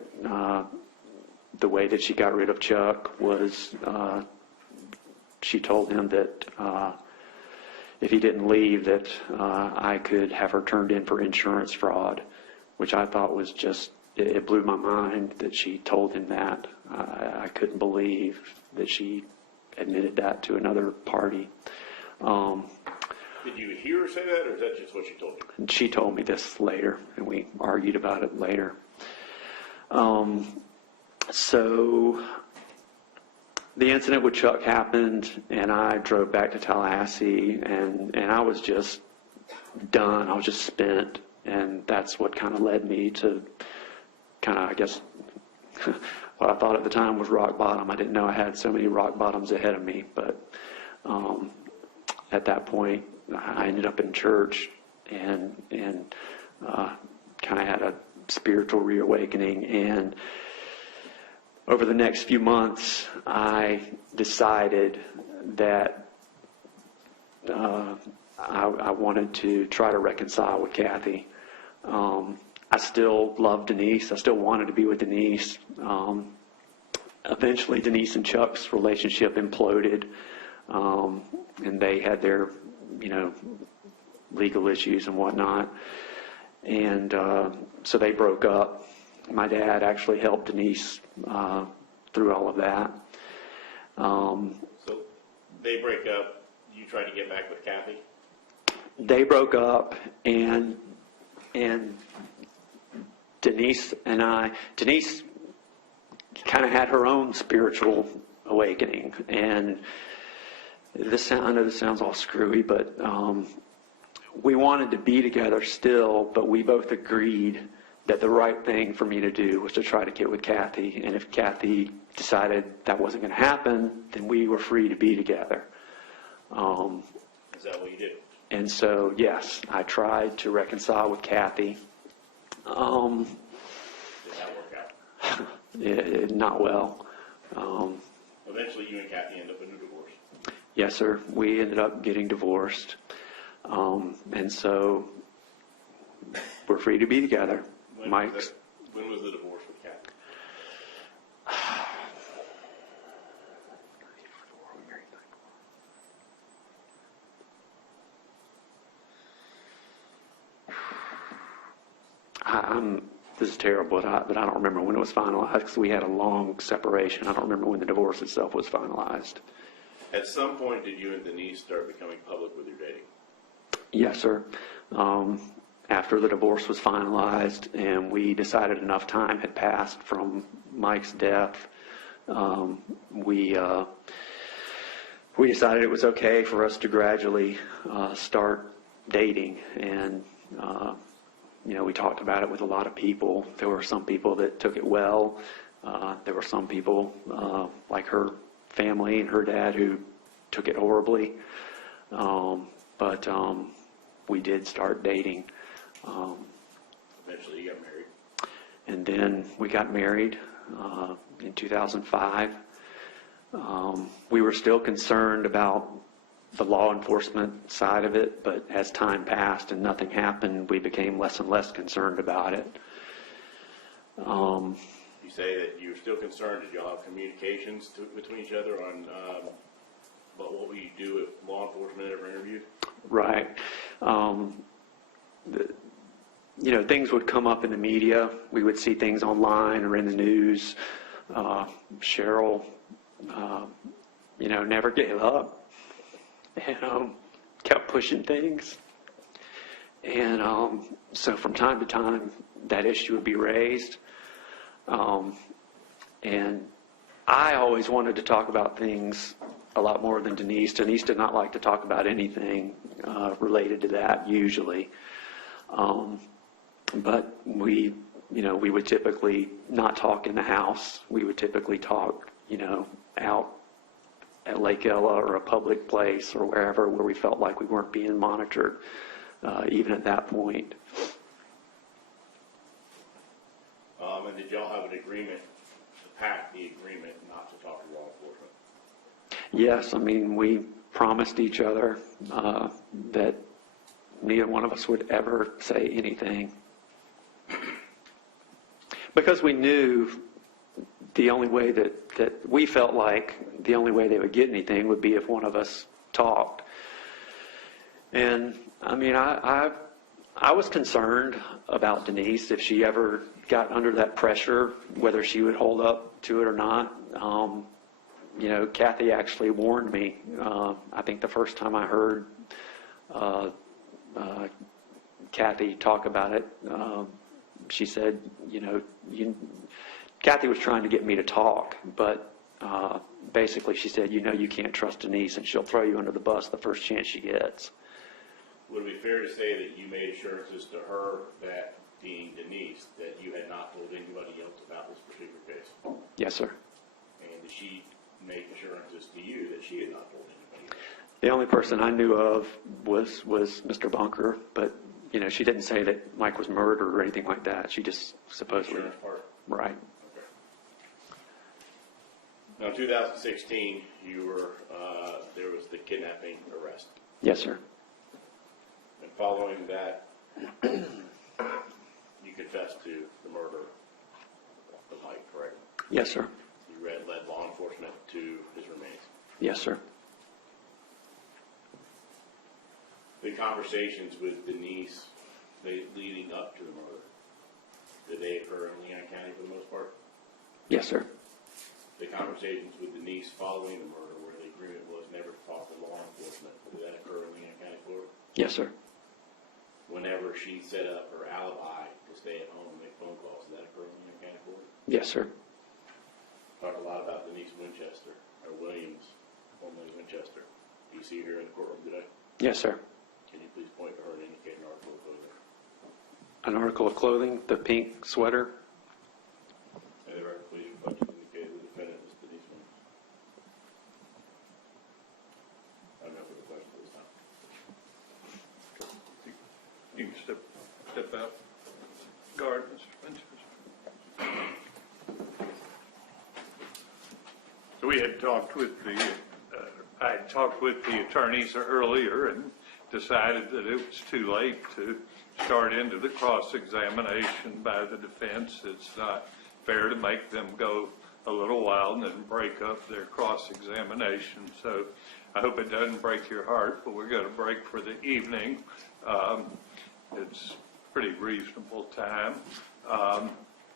the way that she got rid of Chuck was she told him that if he didn't leave, that I could have her turned in for insurance fraud, which I thought was just, it blew my mind that she told him that. I couldn't believe that she admitted that to another party. Did you hear her say that, or is that just what she told you? She told me this later, and we argued about it later. So the incident with Chuck happened, and I drove back to Tallahassee, and I was just done. I was just spent, and that's what kind of led me to I guess, what I thought at the time was rock bottom. I didn't know I had so many rock bottoms ahead of me, but at that point, I ended up in church and kind of had a spiritual reawakening, and over the next few months, I decided that I wanted to try to reconcile with Kathy. I still loved Denise. I still wanted to be with Denise. Eventually, Denise and Chuck's relationship imploded, and they had their, legal issues and whatnot. And so they broke up. My dad actually helped Denise through all of that. So they break up. You tried to get back with Kathy? They broke up, and Denise kind of had her own spiritual awakening. And I know this sounds all screwy, but we wanted to be together still, but we both agreed that the right thing for me to do was to try to get with Kathy. And if Kathy decided that wasn't going to happen, then we were free to be together. Is that what you did? And so, yes, I tried to reconcile with Kathy. Did that work out? Not well. Eventually, you and Kathy end up in a divorce. Yes, sir. We ended up getting divorced. And so we're free to be together. When Mike's. When was the divorce with Kathy? This is terrible, but I don't remember when it was finalized because we had a long separation. I don't remember when the divorce itself was finalized. At some point, did you and Denise start becoming public with your dating? Yes, sir. After the divorce was finalized and we decided enough time had passed from Mike's death, we decided it was okay for us to gradually start dating. And we talked about it with a lot of people. There were some people that took it well. There were some people, like her family and her dad, who took it horribly. But we did start dating. Eventually, you got married. And then we got married in 2005. We were still concerned about the law enforcement side of it, but as time passed and nothing happened, we became less and less concerned about it. You say that you were still concerned. Did y'all have communications between each other on about what would you do if law enforcement ever interviewed? Right. Things would come up in the media. We would see things online or in the news. Cheryl, never gave up and kept pushing things. And so from time to time, that issue would be raised. And I always wanted to talk about things a lot more than Denise. Denise did not like to talk about anything related to that usually. But we would typically not talk in the house. We would typically talk, out at Lake Ella or a public place or wherever where we felt like we weren't being monitored, even at that point. And did y'all have an agreement to pact the agreement not to talk to law enforcement? Yes, we promised each other that neither one of us would ever say anything. Because we knew the only way that we felt like the only way they would get anything would be if one of us talked. And I was concerned about Denise if she ever got under that pressure, whether she would hold up to it or not. Kathy actually warned me. I think the first time I heard Kathy talk about it, she said, Kathy was trying to get me to talk, but basically she said, you can't trust Denise and she'll throw you under the bus the first chance she gets. Would it be fair to say that you made assurances to her, that being Denise, that you had not told anybody else about this particular case? Yes, sir. And did she make assurances to you that she had not told anybody else? The only person I knew of was Mr. Bunker, but she didn't say that Mike was murdered or anything like that. She just supposedly. Insurance part? Right. Okay. Now, in 2016, you were there was the kidnapping arrest, Yes, sir. and following that, you confessed to the murder of Mike, correct? Yes, sir. You led law enforcement to his remains. Yes, sir. The conversations with Denise leading up to the murder, did they occur in Leon County for the most part? Yes, sir. The conversations with Denise following the murder, where the agreement was never to talk to law enforcement, did that occur in Leon County, Florida? Yes, sir. Whenever she set up her alibi to stay at home and make phone calls, did that occur in Leon County, Florida? Yes, sir. Talked a lot about Denise Winchester, or Williams, formerly Winchester. Do you see her in the courtroom today? Yes, sir. Can you please point to her and indicate an article of clothing? An article of clothing, the pink sweater. May the record please reflect and indicate the defendant is Denise Williams. I have no further questions at this time. You can step out. Guard, Mr. Winchester. So we had talked with I had talked with the attorneys earlier and decided that it was too late to start into the cross-examination by the defense. It's not fair to make them go a little while and then break up their cross-examination. So I hope it doesn't break your heart, but we're going to break for the evening. It's pretty reasonable time.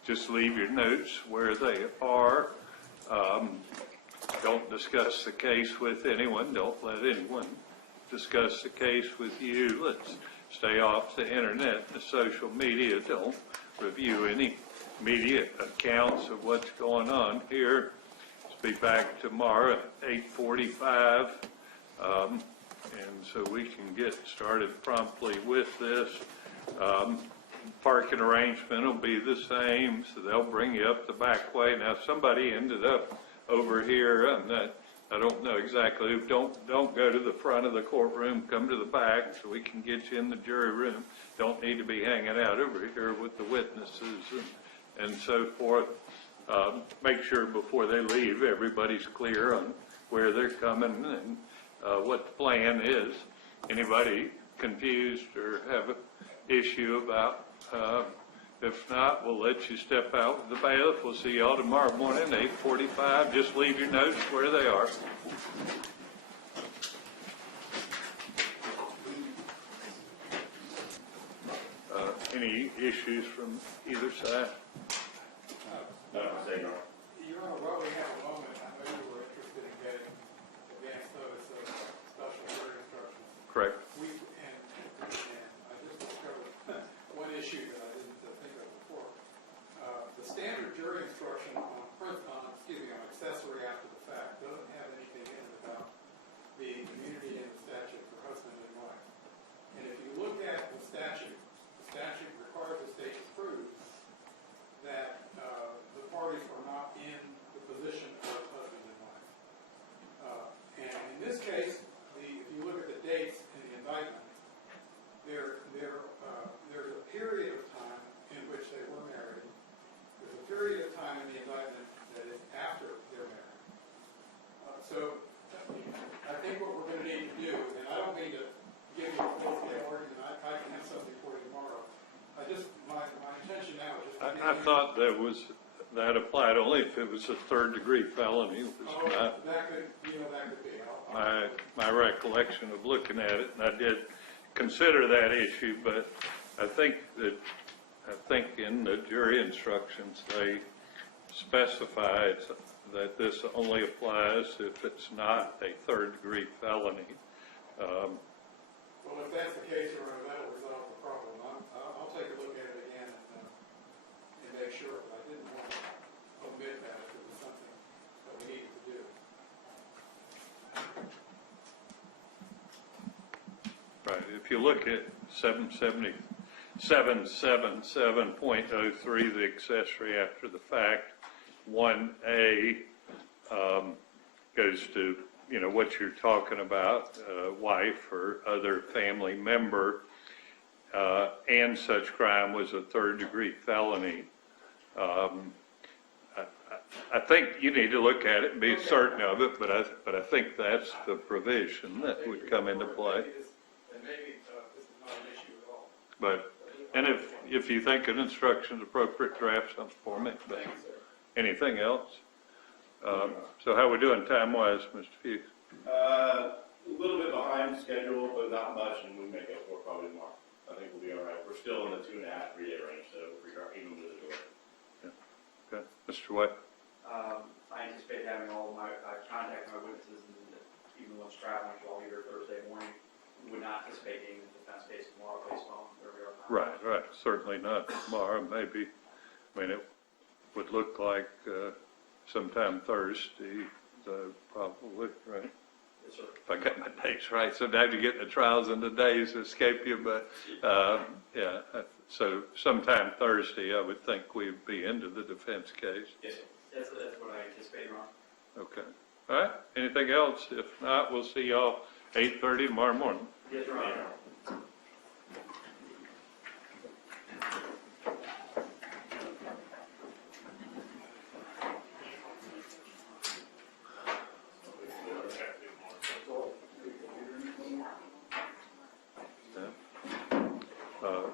Just leave your notes where they are. Don't discuss the case with anyone. Don't let anyone discuss the case with you. Let's stay off the internet and the social media. Don't review any media accounts of what's going on here. Let's be back tomorrow at 8:45, and so we can get started promptly with this. Parking arrangement will be the same, so they'll bring you up the back way. Now, if somebody ended up over here, I don't know exactly who. Don't go to the front of the courtroom. Come to the back so we can get you in the jury room. Don't need to be hanging out over here with the witnesses and so forth. Make sure before they leave, everybody's clear on where they're coming and what the plan is. Anybody confused or have an issue about? If not, we'll let you step out with the bailiff. We'll see y'all tomorrow morning, 8:45. Just leave your notes where they are. Any issues from either side? No, say no. Your Honor, while we have a moment, I know you were interested in getting advance notice of special jury instructions. Correct. And I just discovered one issue that I didn't think of before. The standard jury instruction on accessory after the fact doesn't have anything in it about the immunity in the statute for husband and wife. And if you look at the statute requires the state to prove that the parties are not in the position of husband and wife. And in this case, if you look at the dates in the indictment, there's a period of time in which they were married. There's a period of time in the indictment that is after they're married. So I think what we're going to need to do, and I don't mean to give you a full-scale argument, I can have something for you tomorrow. My intention now is just I thought that applied only if it was a third-degree felony. It was not that could be. my recollection of looking at it, and I did consider that issue, but I think in the jury instructions they specified that this only applies if it's not a third-degree felony. Well, if that's the case, Your Honor, that'll resolve the problem. I'll take a look at it again and make sure, but I didn't want to omit that if it was something that we needed to do. Right. If you look at 777.03, the accessory after the fact, 1A goes to, what you're talking about, wife or other family member, and such crime was a third-degree felony. I think you need to look at it and be certain of it, but I think that's the provision that would come into play. And maybe this is not an issue at all. But, and if you think an instruction is appropriate, draft something for me. But anything else? So how we doing time-wise, Mr. Hughes? A little bit behind schedule, but not much, and we make up for it probably tomorrow. I think we'll be all right. We're still in the 2.5, 3 day range, so even with the door. Yeah. Okay. Mr. White? I anticipate having all my contact my witnesses, and even ones traveling, so I'll be here Thursday morning. We would not anticipate getting the defense case tomorrow based on where we are now. Right. Certainly not tomorrow. Maybe. I mean, it would look like sometime Thursday, probably, right? Yes, sir. If I got my days right. Sometimes you get the trials and the days escape you, but yeah. So sometime Thursday, I would think we'd be into the defense case. Yes, sir. That's what I anticipate, Ron. Okay. All right. Anything else? If not, we'll see y'all 8:30 tomorrow morning. Yes, Ron.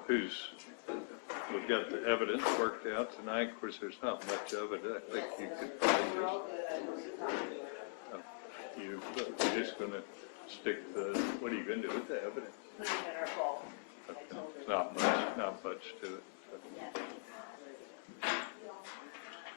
we've got the evidence worked out tonight. Of course, there's not much of it. I think you could probably you're just going to stick the, what are you going to do with the evidence? Put it in our vault. Not much to it.